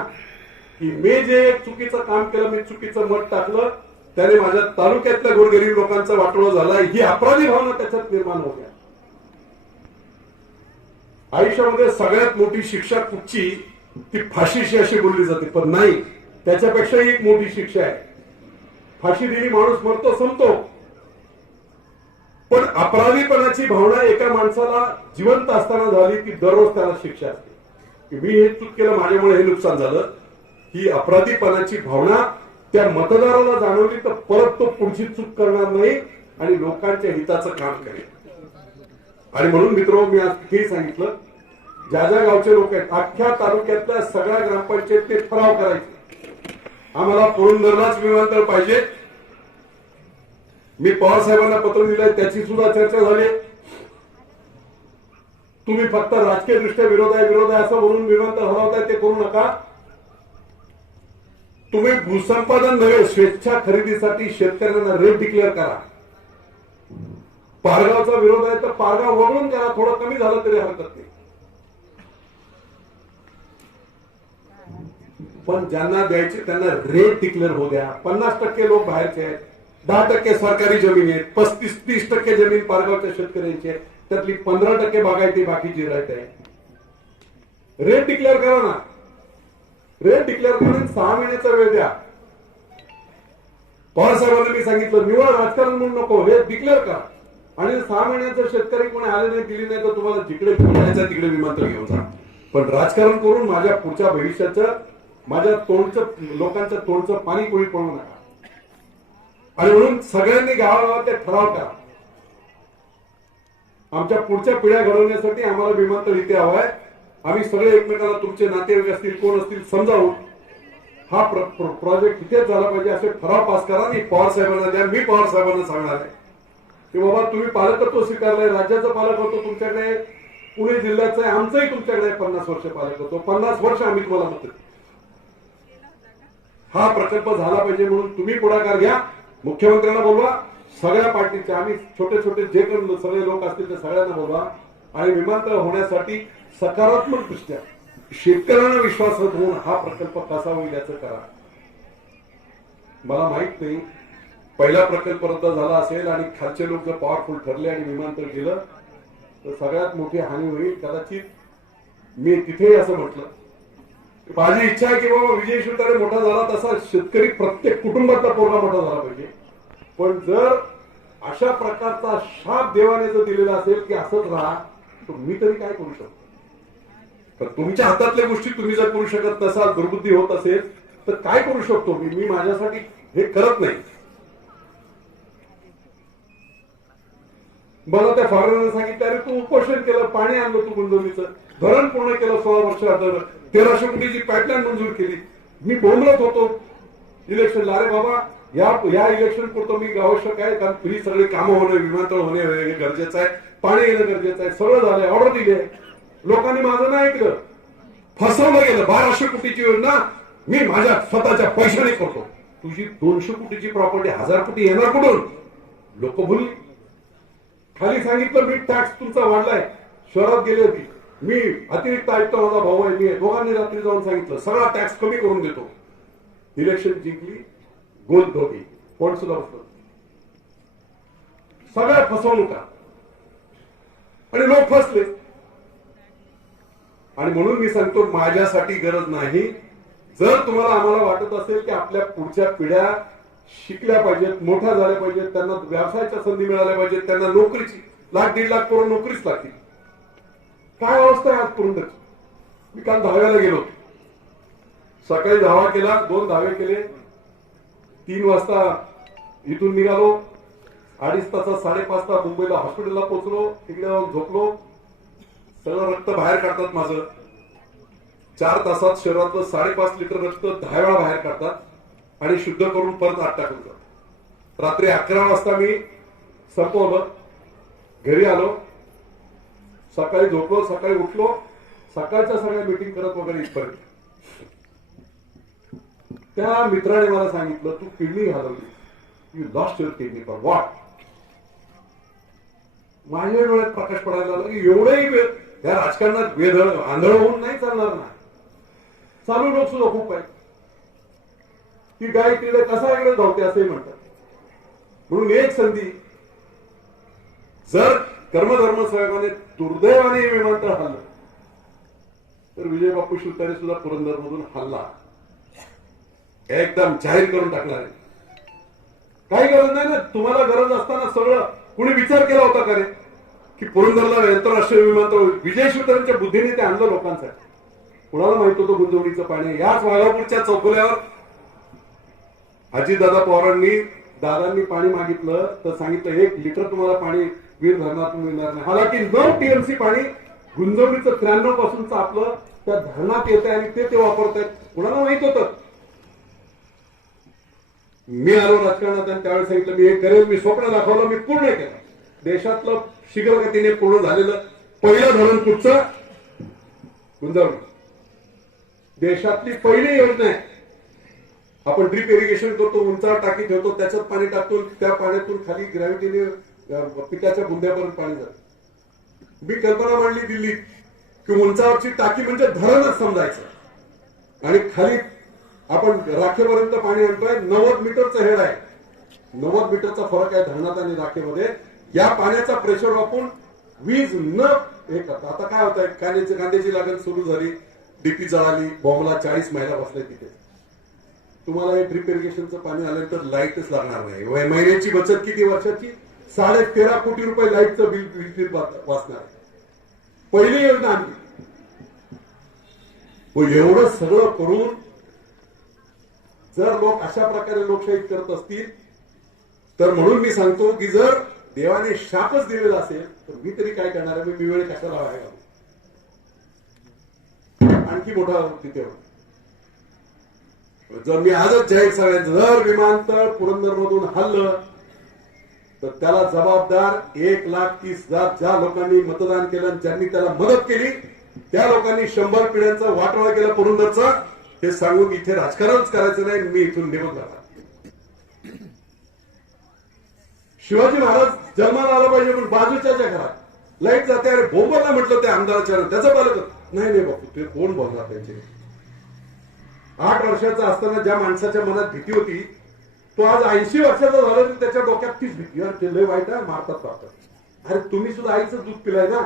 की मी जे चुकीचं काम केलं, मी चुकीचं मत टाकलं, त्याने माझ्या तालुक्यातल्या गोरगरीब लोकांचा वाटोळा झाला, ही अपराधी भावना त्याच्यात निर्माण होत्या. आयुष्यामध्ये सगळ्यात मोठी शिक्षा कुठची? ती फाशीशी अशी बोलली जाते, पण नाही, त्याच्यापेक्षाही एक मोठी शिक्षा आहे. फाशी दिली, माणूस मरतो, संपतो. पण अपराधीपणाची भावना एका माणसाला जिवंत असताना झाली की दररोज त्याला शिक्षा असते, की मी हे चूक केलं, माझ्यामुळे हे नुकसान झालं. ही अपराधीपणाची भावना त्या मतदाराला जाणवली तर परत तो पुढची चूक करणार नाही आणि लोकांच्या हिताचं काम करेल. आणि म्हणून मित्र, मी आज हे सांगितलं, ज्या ज्या गावचे लोक आहेत, अख्ख्या तालुक्यातल्या सगळ्या ग्रामपंचायत ते ठराव करायचे, आम्हाला पुरंदरलाच विमानतळ पाहिजे. मी पवार साहेबांना पत्र दिलंय, त्याची सुद्धा चर्चा झाली. तुम्ही फक्त राजकीय दृष्ट्या विरोध आहे असं म्हणून विमानतळ हलवताय, ते करू नका. तुम्ही भूसंपादन नव्हे, स्वेच्छा खरेदीसाठी शेतकऱ्यांना रेट डिक्लेअर करा. पारगावचा विरोध आहे तर पारगाव वगळून करा, थोडं कमी झालं तरी हरकत नाही. पण ज्यांना द्यायचे त्यांना रेट डिक्लेअर होऊ द्या. 50% लोक बाहेरचे आहेत, 10% सरकारी जमीन आहेत, 35-30% जमीन पारगावच्या शेतकऱ्यांची आहे, त्यातली 15% बागायती, बाकीची राहत आहे. रेट डिक्लेअर करा ना. रेट डिक्लेअर करून 6 महिन्याचा वेळ द्या. पवार साहेबांना मी सांगितलं, निवड राजकारण म्हणून नको, रेट डिक्लेअर करा. आणि 6 महिन्याचं शेतकरी कोणी आले नाही, दिली नाही, तर तुम्हाला जिकडे फिरायचं तिकडे विमानतळ घेऊन जा. पण राजकारण करून माझ्या पुढच्या भविष्याचं, माझ्या लोकांच्या तोंडचं पाणी कोणी पडू नका. आणि म्हणून सगळ्यांनी गावागावात ते ठराव करा. आमच्या पुढच्या पिढ्या घडवण्यासाठी आम्हाला विमानतळ इथे हवंय. आम्ही सगळे एकमेकाला, तुमचे नातेवाईक असतील, कोण असतील, समजावून हा प्रोजेक्ट इथेच झाला पाहिजे असे ठराव पास करा. आणि पवार साहेबांना द्या. मी पवार साहेबांना सांगणार आहे की बाबा तुम्ही पालकत्व स्वीकारलंय, राज्याचं पालकत्व तुमच्याकडे, पुणे जिल्ह्याचं आहे, आमचंही तुमच्याकडे 50 वर्ष पालकत्व, 50 वर्ष आम्ही तुम्हाला मत. हा प्रकल्प झाला पाहिजे म्हणून तुम्ही पुढाकार घ्या. मुख्यमंत्र्यांना बोलवा, सगळ्या पार्टीचे, आम्ही छोटे छोटे जे काही सगळे लोक असतील ते सगळ्यांना बोलवा. आणि विमानतळ होण्यासाठी सकारात्मक दृष्ट्या शेतकऱ्यांना विश्वासात होऊन हा प्रकल्प कसा होईल याचं करा. मला माहित नाही, पहिला प्रकल्प रद्द झाला असेल आणि खालचे लोक जर पॉवरफुल ठरले आणि विमानतळ गेलं तर सगळ्यात मोठी हानी होईल. कदाचित मी तिथेही असं म्हटलं, माझी इच्छा आहे की बाबा विजय शिवतारे मोठा झाला तसा शेतकरी प्रत्येक कुटुंबातला पोरगा मोठा झाला पाहिजे. पण जर अशा प्रकारचा शाप देवाने जर दिलेला असेल की असंच राहा, तर मी तरी काय करू शकतो? तर तुमच्या हातातल्या गोष्टी तुम्ही जर करू शकत नसाल, दुर्बुद्धी होत असेल, तर काय करू शकतो मी माझ्यासाठी हे करत नाही. मला त्या फॉरेनरने सांगितलं, अरे तू उपोषण केलं, पाणी आणलं तू गुंजवणीचं, धरण पूर्ण केलं 16 वर्षात, 1300 कोटीची पाईपलाईन मंजूर केली. मी बोंबलत होतो इलेक्शनला, अरे बाबा या इलेक्शन पुरतं मी आवश्यक आहे, कारण फ्री सगळी कामं होणे, विमानतळ होणे हे गरजेचं आहे, पाणी येणं गरजेचं आहे, सगळं झालंय, ऑर्डर दिली आहे. लोकांनी माझं नाही ऐकलं, फसवलं गेलं. 1200 कोटीची योजना मी माझ्या स्वतःच्या पैशाने करतो. तुझी 200 कोटीची प्रॉपर्टी 1000 कोटी येणार कुठून? लोक बोलली. खाली सांगितलं मी टॅक्स तुमचा वाढलाय. शहरात गेली होती मी, अतिरिक्त आयुक्त माझा भाऊ आहे, मी दोघांनी रात्री जाऊन सांगितलं सगळा टॅक्स कमी करून देतो. इलेक्शन जिंकली, गोल धोकी, कोण सुद्धा बसलं. सगळ्या फसवणुका आणि लोक फसले. आणि म्हणून मी सांगतो, माझ्यासाठी गरज नाही. जर तुम्हाला आम्हाला वाटत असेल की आपल्या पुढच्या पिढ्या शिकल्या पाहिजेत, मोठ्या झाल्या पाहिजेत, त्यांना व्यवसायाच्या संधी मिळाल्या पाहिजेत, त्यांना नोकरीची 1,00,000-1,50,000 करोड नोकरीच लागतील. काय अवस्था आहे आज पुरंदरची? मी काल धाव्याला गेलो, सकाळी धावा केला, 2 धावे केले, 3 वाजता इथून निघालो, 2.5 तासात 5:30 तास मुंबईला हॉस्पिटलला पोहोचलो. तिकडे जाऊन झोपलो, सगळं रक्त बाहेर काढतात माझं. 4 तासात शरीरातलं 5.5 लिटर रक्त 10 वेळा बाहेर काढतात आणि शुद्ध करून परत आत टाकून जातात. रात्री 11 वाजता मी संपवलं, घरी आलो, सकाळी झोपलो, सकाळी उठलो, सकाळच्या सगळ्या मीटिंग करत वगैरे इथपर्यंत. त्या मित्राने मला सांगितलं, तू किडनी घालवली, you lost your kidney for what? माझ्या डोळ्यात प्रकाश पडायला लागला की एवढंही वेळ या राजकारणात वेधळ आंधळ होऊन नाही चालणार नाही. चालू लोक सुद्धा खूप आहेत. ती गाय तिकडे कसा इकडे धावते असंही म्हणतात. म्हणून एक संधी, जर कर्मधर्म सहयोगाने दुर्दैवाने हे विमानतळ हल्लं तर विजय बापू शिवतारे सुद्धा पुरंदरमधून हल्ला एकदम जाहीर करून टाकणार आहे. काही गरज नाही ना. तुम्हाला गरज असताना सगळं कुणी विचार केला होता का रे की पुरंदरला आंतरराष्ट्रीय विमानतळ? विजय शिवतारेंच्या बुद्धीने ते आणलं लोकांसाठी. कुणाला माहित होतं गुंजवणीचं पाणी? याच वाघापूरच्या चौफुल्यावर अजितदादा पवारांनी, दादांनी पाणी मागितलं तर सांगितलं 1 लिटर तुम्हाला पाणी वीर धरणातून मिळणार नाही. हालाकी 9 TMC पाणी गुंजवणीचं 93 पासूनच आपलं त्या धरणात येत आहे आणि ते वापरतायत. कुणाला माहित होतं? मी आलो राजकारणात आणि त्यावेळेस सांगितलं मी हे करेल, मी स्वप्न दाखवलं, मी पूर्ण केलं. देशातलं शीघ्रगतीने पूर्ण झालेलं पहिलं धरण कुठचं? गुंजवणी. देशातली पहिली योजना आहे. आपण ड्रीप इरिगेशन करतो, उंचावर टाकी ठेवतो, त्याच्यात पाणी टाकतो, त्या पाण्यातून खाली ग्रॅव्हिटीने पिकाच्या बुंद्यापर्यंत पाणी जातं. मी कल्पना मांडली दिल्लीत की उंचावरची टाकी म्हणजे धरणच समजायचं आणि खाली आपण राखेपर्यंत पाणी आणतोय. 90 मीटरचं हेड आहे, 90 मीटरचा फरक आहे धरणात आणि राखेमध्ये. या पाण्याचा प्रेशर वापरून वीज न हे करता. आता काय होत आहे, कांद्याची लागण सुरू झाली, डीपी जळाली, बॉम्बला 40 महिला बसल्या तिथे. तुम्हाला हे ड्रीप इरिगेशनचं पाणी आल्यानंतर लाईटच लागणार नाही. महिन्याची बचत किती वर्षाची? 13.5 कोटी रुपये लाईटचं बिल वाचणार आहे. पहिली योजना आणली. एवढं सगळं करून जर लोक अशा प्रकारे लोकशाही करत असतील तर म्हणून मी सांगतो की जर देवाने शापच दिलेला असेल तर मी तरी काय करणार आहे? मी वेळ कशाला वाया घालू? आणखी मोठा तिथे जर मी आजच जाहीर सगळ्यांचं, जर विमानतळ पुरंदरमधून हल्लं तर त्याला जबाबदार 1,30,000 ज्या लोकांनी मतदान केलं, ज्यांनी त्याला मदत केली, त्या लोकांनी 100 पिढ्यांचा वाटोळा केला पुरंदरचा. हे सांगून इथे राजकारणच करायचं नाही, मी इथून निघून जाणार. शिवाजी महाराज जन्माला आला पाहिजे पण बाजूच्या घरात लाईट जाते. अरे बोंबरला म्हटलं त्या आमदाराच्या, त्याचं पालक नाही बापू ते कोण बोलणार? त्यांचे 8 वर्षाचा असताना ज्या माणसाच्या मनात भीती होती तो आज 80 वर्षाचा झाला तर त्याच्या डोक्यात तीच भीती. अरे ते लय वाईट आहे, मारतात पाहतात. अरे तुम्ही सुद्धा आईचं दूध पिलाय ना,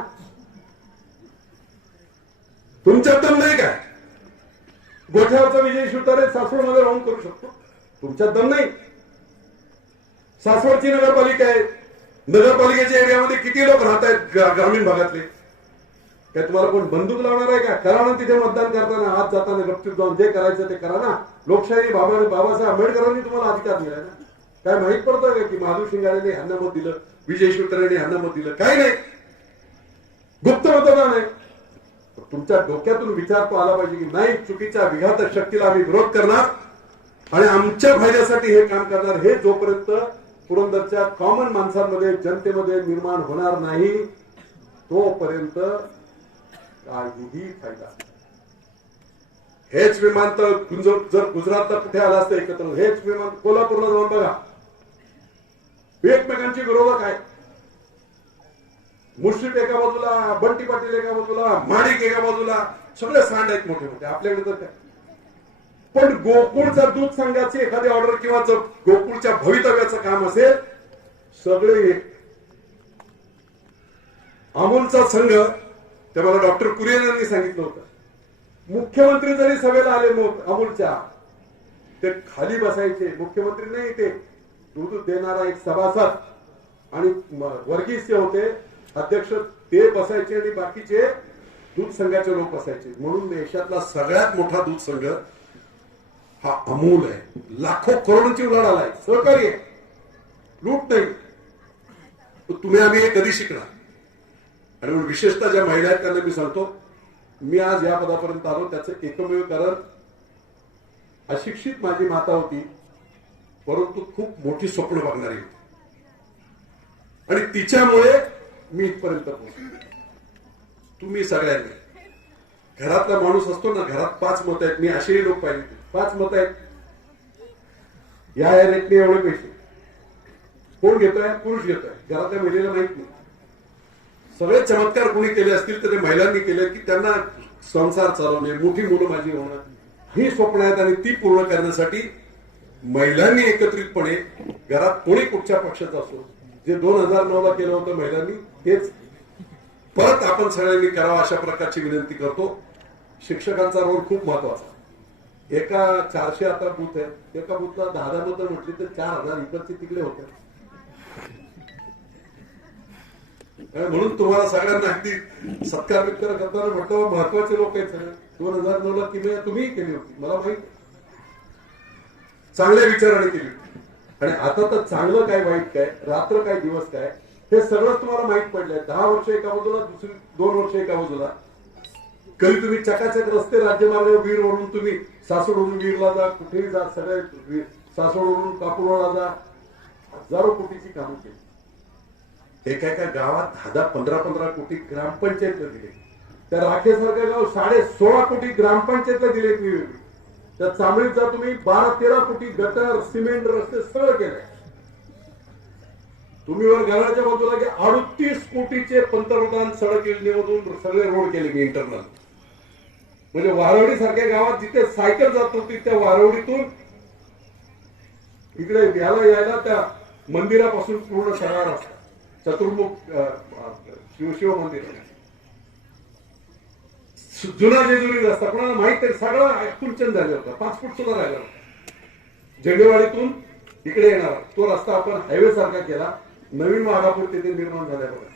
तुमच्यात दम नाही काय? गोठ्यावरचा विजय शिवतारे सासवडमध्ये राहून करू शकतो, तुमच्यात दम नाही. सासवडची नगरपालिका आहे, नगरपालिकेच्या एरियामध्ये किती लोक राहत आहेत ग्रामीण भागातले? काय तुम्हाला कोण बंदूक लावणार आहे का? करा ना तिथे मतदान करताना, आत जाताना गपचूप जाऊन जे करायचं ते करा ना. लोकशाही बाबासाहेब आंबेडकरांनी तुम्हाला अधिकार दिलाय ना. काय माहित पडतं का की महादेव शिंगारेने ह्यांना मत दिलं, विजय शिवतरेने ह्यांना मत दिलं? काही नाही, गुप्त मतदान आहे. तुमच्या डोक्यातून विचार तो आला पाहिजे की नाही, चुकीच्या विघातक शक्तीला आम्ही विरोध करणार आणि आमच्या फायद्यासाठी हे काम करणार. हे जोपर्यंत पुरंदरच्या कॉमन माणसांमध्ये, जनतेमध्ये निर्माण होणार नाही तोपर्यंत काहीही फायदा. हेच विमानतळ जर गुजरातला कुठे आलं असतं एकत्र, हेच विमान कोल्हापूरला जाऊन बघा, एकमेकांचे विरोधक आहेत. मुश्रीफ एका बाजूला, बंटी पाटील एका बाजूला, माणिक एका बाजूला, सगळे सांड आहेत मोठे मोठे. आपल्याकडे तर काय, पण गोकुळच्या दूध संघाची एखादी ऑर्डर किंवा गोकुळच्या भवितव्याचं काम असेल, सगळे एक. अमूलचा संघ, ते मला डॉक्टर कुरियन यांनी सांगितलं होतं, मुख्यमंत्री जरी सभेला आले अमूलच्या, ते खाली बसायचे. मुख्यमंत्री नाही, ते दूध देणारा एक सभासद आणि वर्गीय होते अध्यक्ष, ते बसायचे आणि बाकीचे दूध संघाचे लोक बसायचे. म्हणून देशातला सगळ्यात मोठा दूध संघ हा अमूल आहे. लाखो करोडोंची उलाढाल आलाय, सहकार्य आहे, लूट नाही. तुम्ही आम्ही हे कधी शिकणार? आणि म्हणून विशेषतः ज्या महिला आहेत त्यांना मी सांगतो, मी आज या पदापर्यंत आलो त्याचं एकमेव कारण, अशिक्षित माझी माता होती, परंतु खूप मोठी स्वप्न बघणारी होती आणि तिच्यामुळे मी इथपर्यंत पोहोचलो. तुम्ही सगळ्यांनी, घरातला माणूस असतो ना, घरात 5 मतं आहेत, मी असेही लोक पाहिले, 5 मतं आहेत, या रेटने एवढे पैसे कोण घेतोय? पुरुष घेतोय, घरातल्या महिलेला माहित नाही. सगळे चमत्कार कोणी केले असतील तर ते महिलांनी केले की त्यांना संसार चालवणे, मोठी मुलं माझी होणं, ही स्वप्न आहेत आणि ती पूर्ण करण्यासाठी महिलांनी एकत्रितपणे, घरात कोणी कुठच्या पक्षाचा असो, जे 2009ला केलं होतं महिलांनी, तेच परत आपण सगळ्यांनी करावं अशा प्रकारची विनंती करतो. शिक्षकांचा रोल खूप महत्वाचा. एका 400 आता बूथ आहे, एका बूथला 10 मतं म्हटली तर 4000 इकडचे तिकडे होते. म्हणून तुम्हाला सगळ्यांना अगदी सत्कार वित्कार करताना म्हटलं, महत्वाचे लोक आहेत सगळे. 2009ला किंवा तुम्ही केली होती, मला माहिती, चांगल्या विचाराने केली. आणि आता तर चांगलं काय, वाईट काय, रात्र काय, दिवस काय, हे सगळं तुम्हाला माहित पडलंय. 10 वर्ष एका बाजूला, दुसरी 2 वर्ष एका बाजूला. कधी तुम्ही चकाचक रस्ते राज्यमार्ग वीरवरून तुम्ही सासवडवरून वीरला जा, कुठेही जा, सगळे सासवडवरून कापूरवाडा जा, हजारो कोटीची कामं केली. एका एका गावात 10, 15 कोटी ग्रामपंचायतला दिले. त्या राखेसारखं गाव 16.5 कोटी ग्रामपंचायतला दिले. त्या चांबळीत जा तुम्ही, 12-13 कोटी गटर, सिमेंट, रस्ते सगळं केलंय. तुम्ही वर घराच्या बाजूला की 38 कोटीचे पंतप्रधान सडक योजनेमधून सगळे रोड केले मी इंटरनल. म्हणजे वारवडी सारख्या गावात जिथे सायकल जात होती त्या वारवडीतून इकडे यायला त्या मंदिरापासून पूर्ण सगळा रस्ता, चतुर्मुख शिव मंदिर, जुना जेजुरी रस्ता, कोणाला माहित आहे, सगळं कुंचन झालं होतं, 5 फूट सुद्धा राहिला होता. झेंडेवाडीतून इकडे येणार तो रस्ता आपण हायवे सारखा केला. नवीन वाघापूर तिथे निर्माण झाल्या बघा,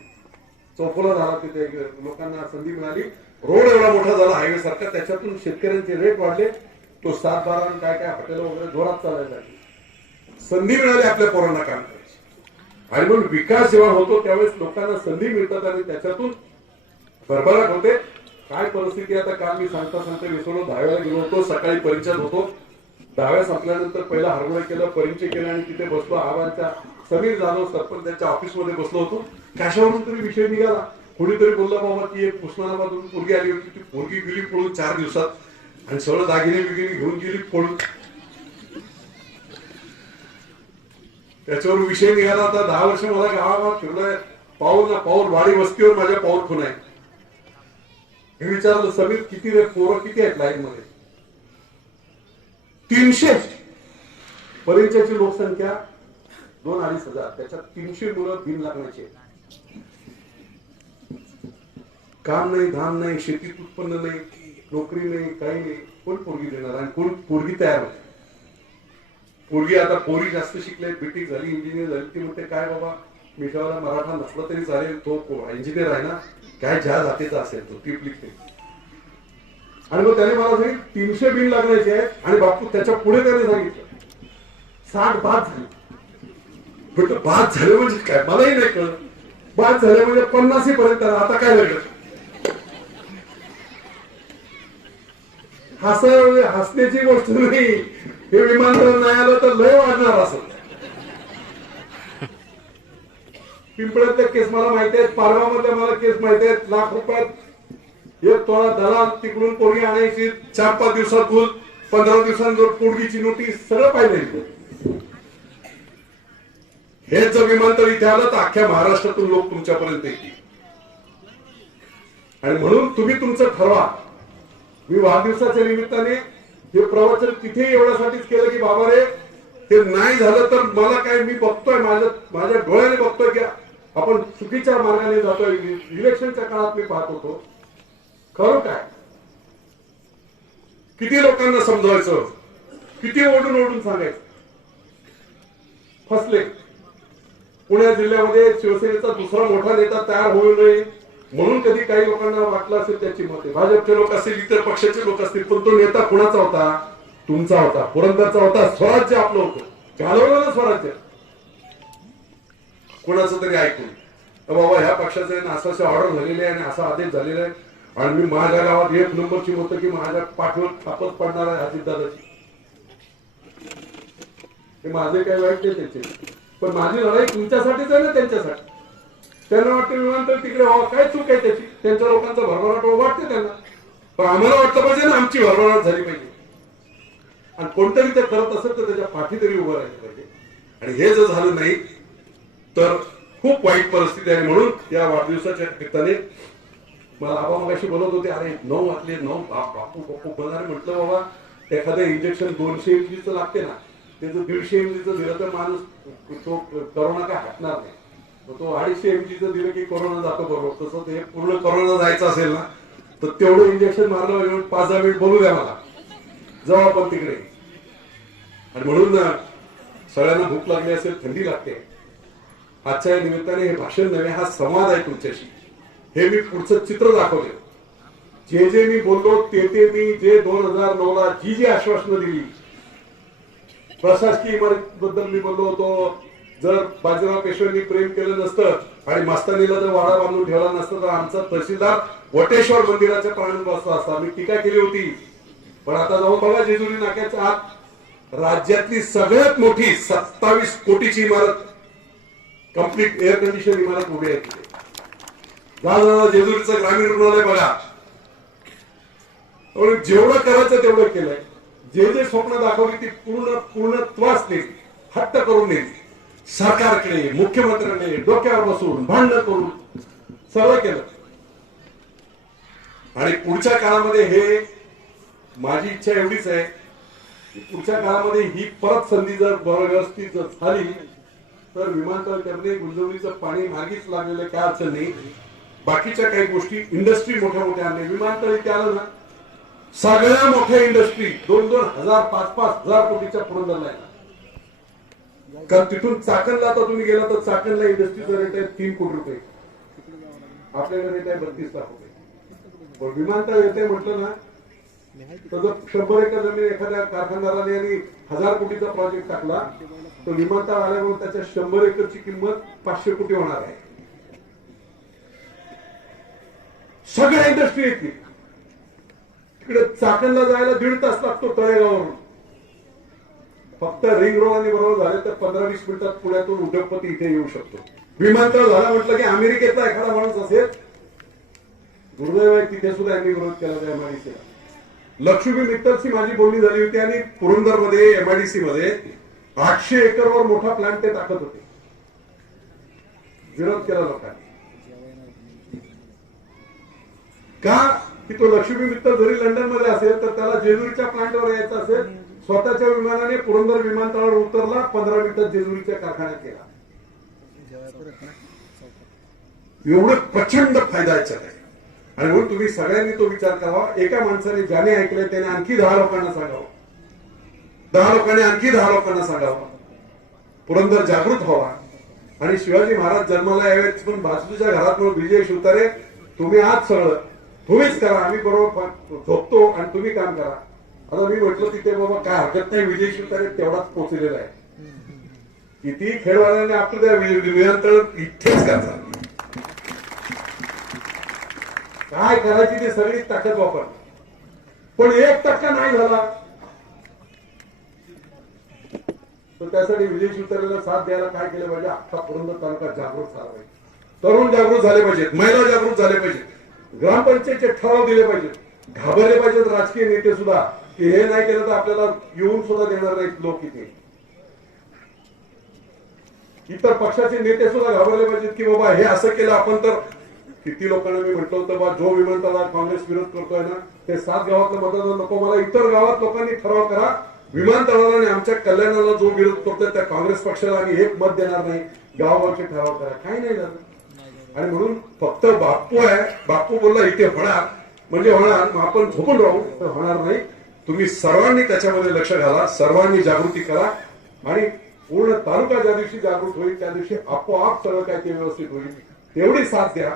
चौफुला झाला, तिथे लोकांना संधी मिळाली, रोड एवढा मोठा झाला हायवे सारखा, त्याच्यातून शेतकऱ्यांचे रेट वाढले, तो 7-12 काय काय हॉटेल वगैरे जोरात चालायला लागली. संधी मिळाली आपल्या पोरांना काम करायची. आणि म्हणून विकास जेव्हा होतो त्यावेळेस लोकांना संधी मिळतात आणि त्याच्यातून भरभराट होते. काय परिस्थिती आता काल मी सांगता विसरलो, 10व्याला गेलो होतो, सकाळी परिचय होतो, 10व्या संपल्यानंतर पहिला हरवळ केलं, परिचय केला आणि तिथे बसलो. आवाजच्या समीर जाधव सरपंच त्यांच्या ऑफिसमध्ये बसलो होतो. कशावरून तरी विषय निघाला, कोणीतरी बोलला बाबा की एक उस्मानाबादून पोरगी आली होती, ती पोरगी गेली पळून 4 दिवसात आणि सगळं दागिने बिगिने घेऊन गेली पळून. त्याच्यावर विषय निघाला. आता 10 वर्ष मला गावागावात फिरलोय, पाऊल ना पाऊल, वाडी वस्तीवर माझ्या पाऊल खून आहे. मी विचारलं, समीर किती रे पोरं किती आहेत लाईन मध्ये? 300. परिचयाची लोकसंख्या 2-2.5 हजार, त्याच्यात 300 मुलं बिन लागण्याची. काम नाही, धाम नाही, शेतीत उत्पन्न नाही, नोकरी नाही, काही नाही, कोण पोरगी देणार आणि कोण पोरगी तयार होते? पोरगी आता पोरी जास्त शिकले, बीटेक झाली, इंजिनियर झाली, ती म्हणते काय बाबा मिठावाला मराठा नसला तरी चालेल, तो इंजिनियर आहे ना, काय ज्या जातीचा असेल तो टिप लिखते. आणि मग त्याने मला सांगितलं 300 बिल लागण्याचे आहेत. आणि बापू त्याच्या पुढे त्याने सांगितलं 60 बाद झाली. म्हटलं बाद झाले म्हणजे काय, मलाही नाही कळलं. बाद झाले म्हणजे 50 पर्यंत, आता काय लागलं. हसण्याची गोष्ट नाही, हे विमानतळ नाही आलं तर लय वाढणार असं. पिंपळ्यातल्या केस मला माहिती आहेत, पारगावमधल्या मला केस माहिती आहेत. लाख रुपयात एक तोळा दलाल तिकडून पोरगी आणायची, 4-5 दिवसात 15 दिवसांवर पोरगीची नोटीस, सगळं पाहिजे. हेच जर विमानतळ इथे आलं तर अख्ख्या महाराष्ट्रातून लोक तुमच्यापर्यंत येतील. आणि म्हणून तुम्ही तुमचं ठरवा. मी वाढदिवसाच्या निमित्ताने हे प्रवचन तिथे एवढ्यासाठीच केलं की बाबा रे, ते नाही झालं तर मला काय, मी बघतोय माझ्या डोळ्याने बघतोय की आपण चुकीच्या मार्गाने जातोय. इलेक्शनच्या काळात मी पाहत होतो, खरं काय किती लोकांना समजवायचं, किती ओढून ओढून सांगायचं. फसले. पुणे जिल्ह्यामध्ये शिवसेनेचा दुसरा मोठा नेता तयार होऊ नये म्हणून कधी काही लोकांना वाटलं असेल त्याची मते, भाजपचे लोक असतील, इतर पक्षाचे लोक असतील, पण तो नेता कुणाचा होता? तुमचा होता, पुरंदरचा होता. स्वराज्य आपलं होतं, घालवलं ना स्वराज्य. कोणाचं तरी ऐकून बाबा ह्या पक्षाचे असाचे ऑर्डर झालेले आहे आणि असा आदेश झालेला आहे, आणि मी माझ्या गावात 1 नंबरची होतं की माझ्या पाठीवर थापच पडणार आहे अजितदादाची. हे माझे काय वाईट नाही त्याचे, पण माझी लढाई तुमच्यासाठीच आहे ना, त्यांच्यासाठी. त्यांना वाटतं विमानतळ तिकडे व्हावं, काय चूक आहे त्याची? त्यांच्या लोकांचा भरभराट वाटते त्यांना, पण आम्हाला वाटलं पाहिजे ना आमची भरभराट झाली पाहिजे. आणि कोणतरी ते करत असेल तर त्याच्या पाठी तरी उभं राहिलं पाहिजे. आणि हे जर झालं नाही तर खूप वाईट परिस्थिती आहे. म्हणून या वाढदिवसाच्या निमित्ताने मला आबा मगाशी बोलत होते, अरे 9 वाजले, 9 बापू बापू बोलणारे. म्हटलं बाबा एखादं इंजेक्शन 200 mg लागते ना, त्याचं 150 mg दिलं तर माणूस तो करोना काय हटणार नाही. तो 250 mg दिलं की कोरोना जातो बरोबर. तसं ते पूर्ण कोरोना जायचं असेल ना तर तेवढं इंजेक्शन मारलं. 5-10 मिनिट बोलू द्या मला, जाऊ आपण तिकडे. आणि म्हणून सगळ्यांना भूक लागली असेल, थंडी लागते. आजच्या या निमित्ताने हे भाषण नव्हे, हा संवाद आहे तुमच्याशी. हे मी पुढचं चित्र दाखवले. जे मी बोललो ते मी जे 2009ला जी आश्वासनं दिली, प्रशासकीय इमारत बद्दल मी बोललो होतो. जर बाजीराव पेशव्यांनी प्रेम केलं नसतं आणि मस्तानीला जर वाडा बांधून ठेवला नसतं तर आमचा तहसीलदार वटेश्वर मंदिराच्या प्राणी बसला असता. मी टीका केली होती, पण आता जाऊन बघा जेजुरी नाक्याच्या आत राज्यातली सगळ्यात मोठी 27 कोटीची इमारत, कंप्लीट एअर कंडिशन इमारत उभी आहे तिथे. जेजुरीचं ग्रामीण रुग्णालय बघा. जेवढं करायचं तेवढं केलंय. जे स्वप्न दाखवली ती पूर्णत्वास नेली, हट्ट करून नेली. सरकारकडे, मुख्यमंत्र्यांकडे डोक्यावर बसून भांडण करून सगळं केलं. आणि पुढच्या काळामध्ये हे माझी इच्छा एवढीच आहे की पुढच्या काळामध्ये ही परत संधी जर व्यवस्थित झाली तर विमानतळ करणे, गुंजवणीचं पाणी मार्गीच लागलेलं काय अडचण नाही. बाकीच्या काही गोष्टी, इंडस्ट्री मोठ्या मोठ्या आणणे. विमानतळ इथे आलं ना, सगळ्या मोठ्या इंडस्ट्री 2-2 हजार 5-5 हजार कोटीच्या पुरंदरला आहे. कारण तिथून चाकणला आता तुम्ही गेला तर चाकणला इंडस्ट्रीचा रेट आहे 3 कोटी रुपये, आपल्याकडे रेट आहे 32 लाख रुपये. पण विमानतळ येते म्हटलं ना तर जर 100 एकर जमीन एखाद्या कारखानदाराने आणि 1000 कोटीचा प्रोजेक्ट टाकला तर विमानतळ आल्यामुळे त्याच्या 100 एकरची किंमत 500 कोटी होणार आहे. सगळ्या इंडस्ट्री येतील. तिकडे चाकणला जायला 1.5 तास लागतो तळेगाववरून. फक्त रिंग रोडाने बरोबर झाले तर 15-20 मिनिटात पुण्यातून उद्योगपती इथे येऊ शकतो. विमानतळ झाला म्हटलं की अमेरिकेतला एखादा माणूस असेल, दुर्दैव आहे तिथे सुद्धा यांनी विरोध केला त्या एमआयडीसीला. लक्ष्मी मित्तलची माझी बोलणी झाली होती आणि पुरंदरमध्ये एमआयडीसी मध्ये 800 एकरवर मोठा प्लांट ते टाकत होते. विरोध केला लोकांनी. का की तो लक्ष्मी मित्तल जरी लंडन मध्ये असेल तर त्याला जेजुरीच्या प्लांटवर यायचं असेल, स्वतःच्या विमानाने पुरंदर विमानतळावर उतरला, 15 मिनिटात जेजुरीच्या कारखान्यात गेला. एवढं प्रचंड फायदा आहे. आणि म्हणून तुम्ही सगळ्यांनी तो विचार करावा. एका माणसाने ज्याने ऐकलंय त्याने आणखी 10 लोकांना सांगावं, 10 लोकांनी आणखी 10 लोकांना सांगावं. पुरंदर जागृत व्हावा. आणि शिवाजी महाराज जन्माला यावेत पण भाजपूच्या घरात विजय शिवतारे तुम्ही आज सगळं तुम्हीच करा, आम्ही बरोबर झोपतो आणि तुम्ही काम करा. आता मी म्हटलं तिथे बाबा काय हरकत नाही, विजय शिवतारे तेवढाच पोहोचलेला आहे. किती खेळवाल्यांनी आपलं त्या विमानतळ इथेच करतात. काय करायची ती सगळी ताकद वापर, पण 1% नाही झाला. तर त्यासाठी विजय शिवतारेला साथ द्यायला काय केलं पाहिजे, अख्खा पुरंदर तालुका जागृत झाला पाहिजे, तरुण जागृत झाले पाहिजेत, महिला जागृत झाले पाहिजेत, ग्रामपंचायतचे ठराव दिले पाहिजेत, घाबरले पाहिजेत राजकीय नेते सुद्धा की हे नाही केलं तर आपल्याला येऊन सुद्धा देणार नाहीत लोक इथे. इतर पक्षाचे नेते सुद्धा घाबरले पाहिजेत की बाबा हे असं केलं आपण तर. किती लोकांना मी म्हटलं होतं बा जो विमानतळाला काँग्रेस विरोध करतोय ना ते 7 गावातलं मतदान नको, मला इतर गावात लोकांनी ठराव करा विमानतळाला आणि आमच्या कल्याणाला जो विरोध करतोय त्या काँग्रेस पक्षाला आम्ही एक मत देणार नाही, गावावरचे ठराव करा. काही नाही झालं. आणि म्हणून फक्त बापू आहे, बापू बोलला इथे होणार म्हणजे होणार, मग आपण झोपून राहू तर होणार नाही. तुम्ही सर्वांनी त्याच्यामध्ये लक्ष घाला, सर्वांनी जागृती करा आणि पूर्ण तालुका ज्या दिवशी जागृत होईल त्या दिवशी आपोआप सगळं काय ते व्यवस्थित होईल. तेवढी साथ द्या,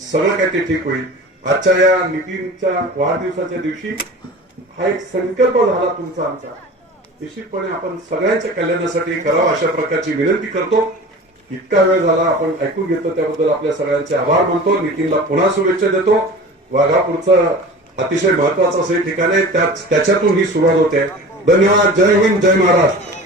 सगळं काय ते ठीक होईल. आजच्या या नितीनच्या वाढदिवसाच्या दिवशी हा एक संकल्प झाला तुमचा आमचा, निश्चितपणे आपण सगळ्यांच्या कल्याणासाठी करावा अशा प्रकारची विनंती करतो. इतका वेळ झाला आपण ऐकून घेतलं त्याबद्दल आपल्या सगळ्यांचे आभार मानतो. नितीनला पुन्हा शुभेच्छा देतो. वाघापूरचं अतिशय महत्वाचं असं ठिकाण आहे, त्याच्यातून ही सुरुवात होते. धन्यवाद. जय हिंद, जय महाराष्ट्र.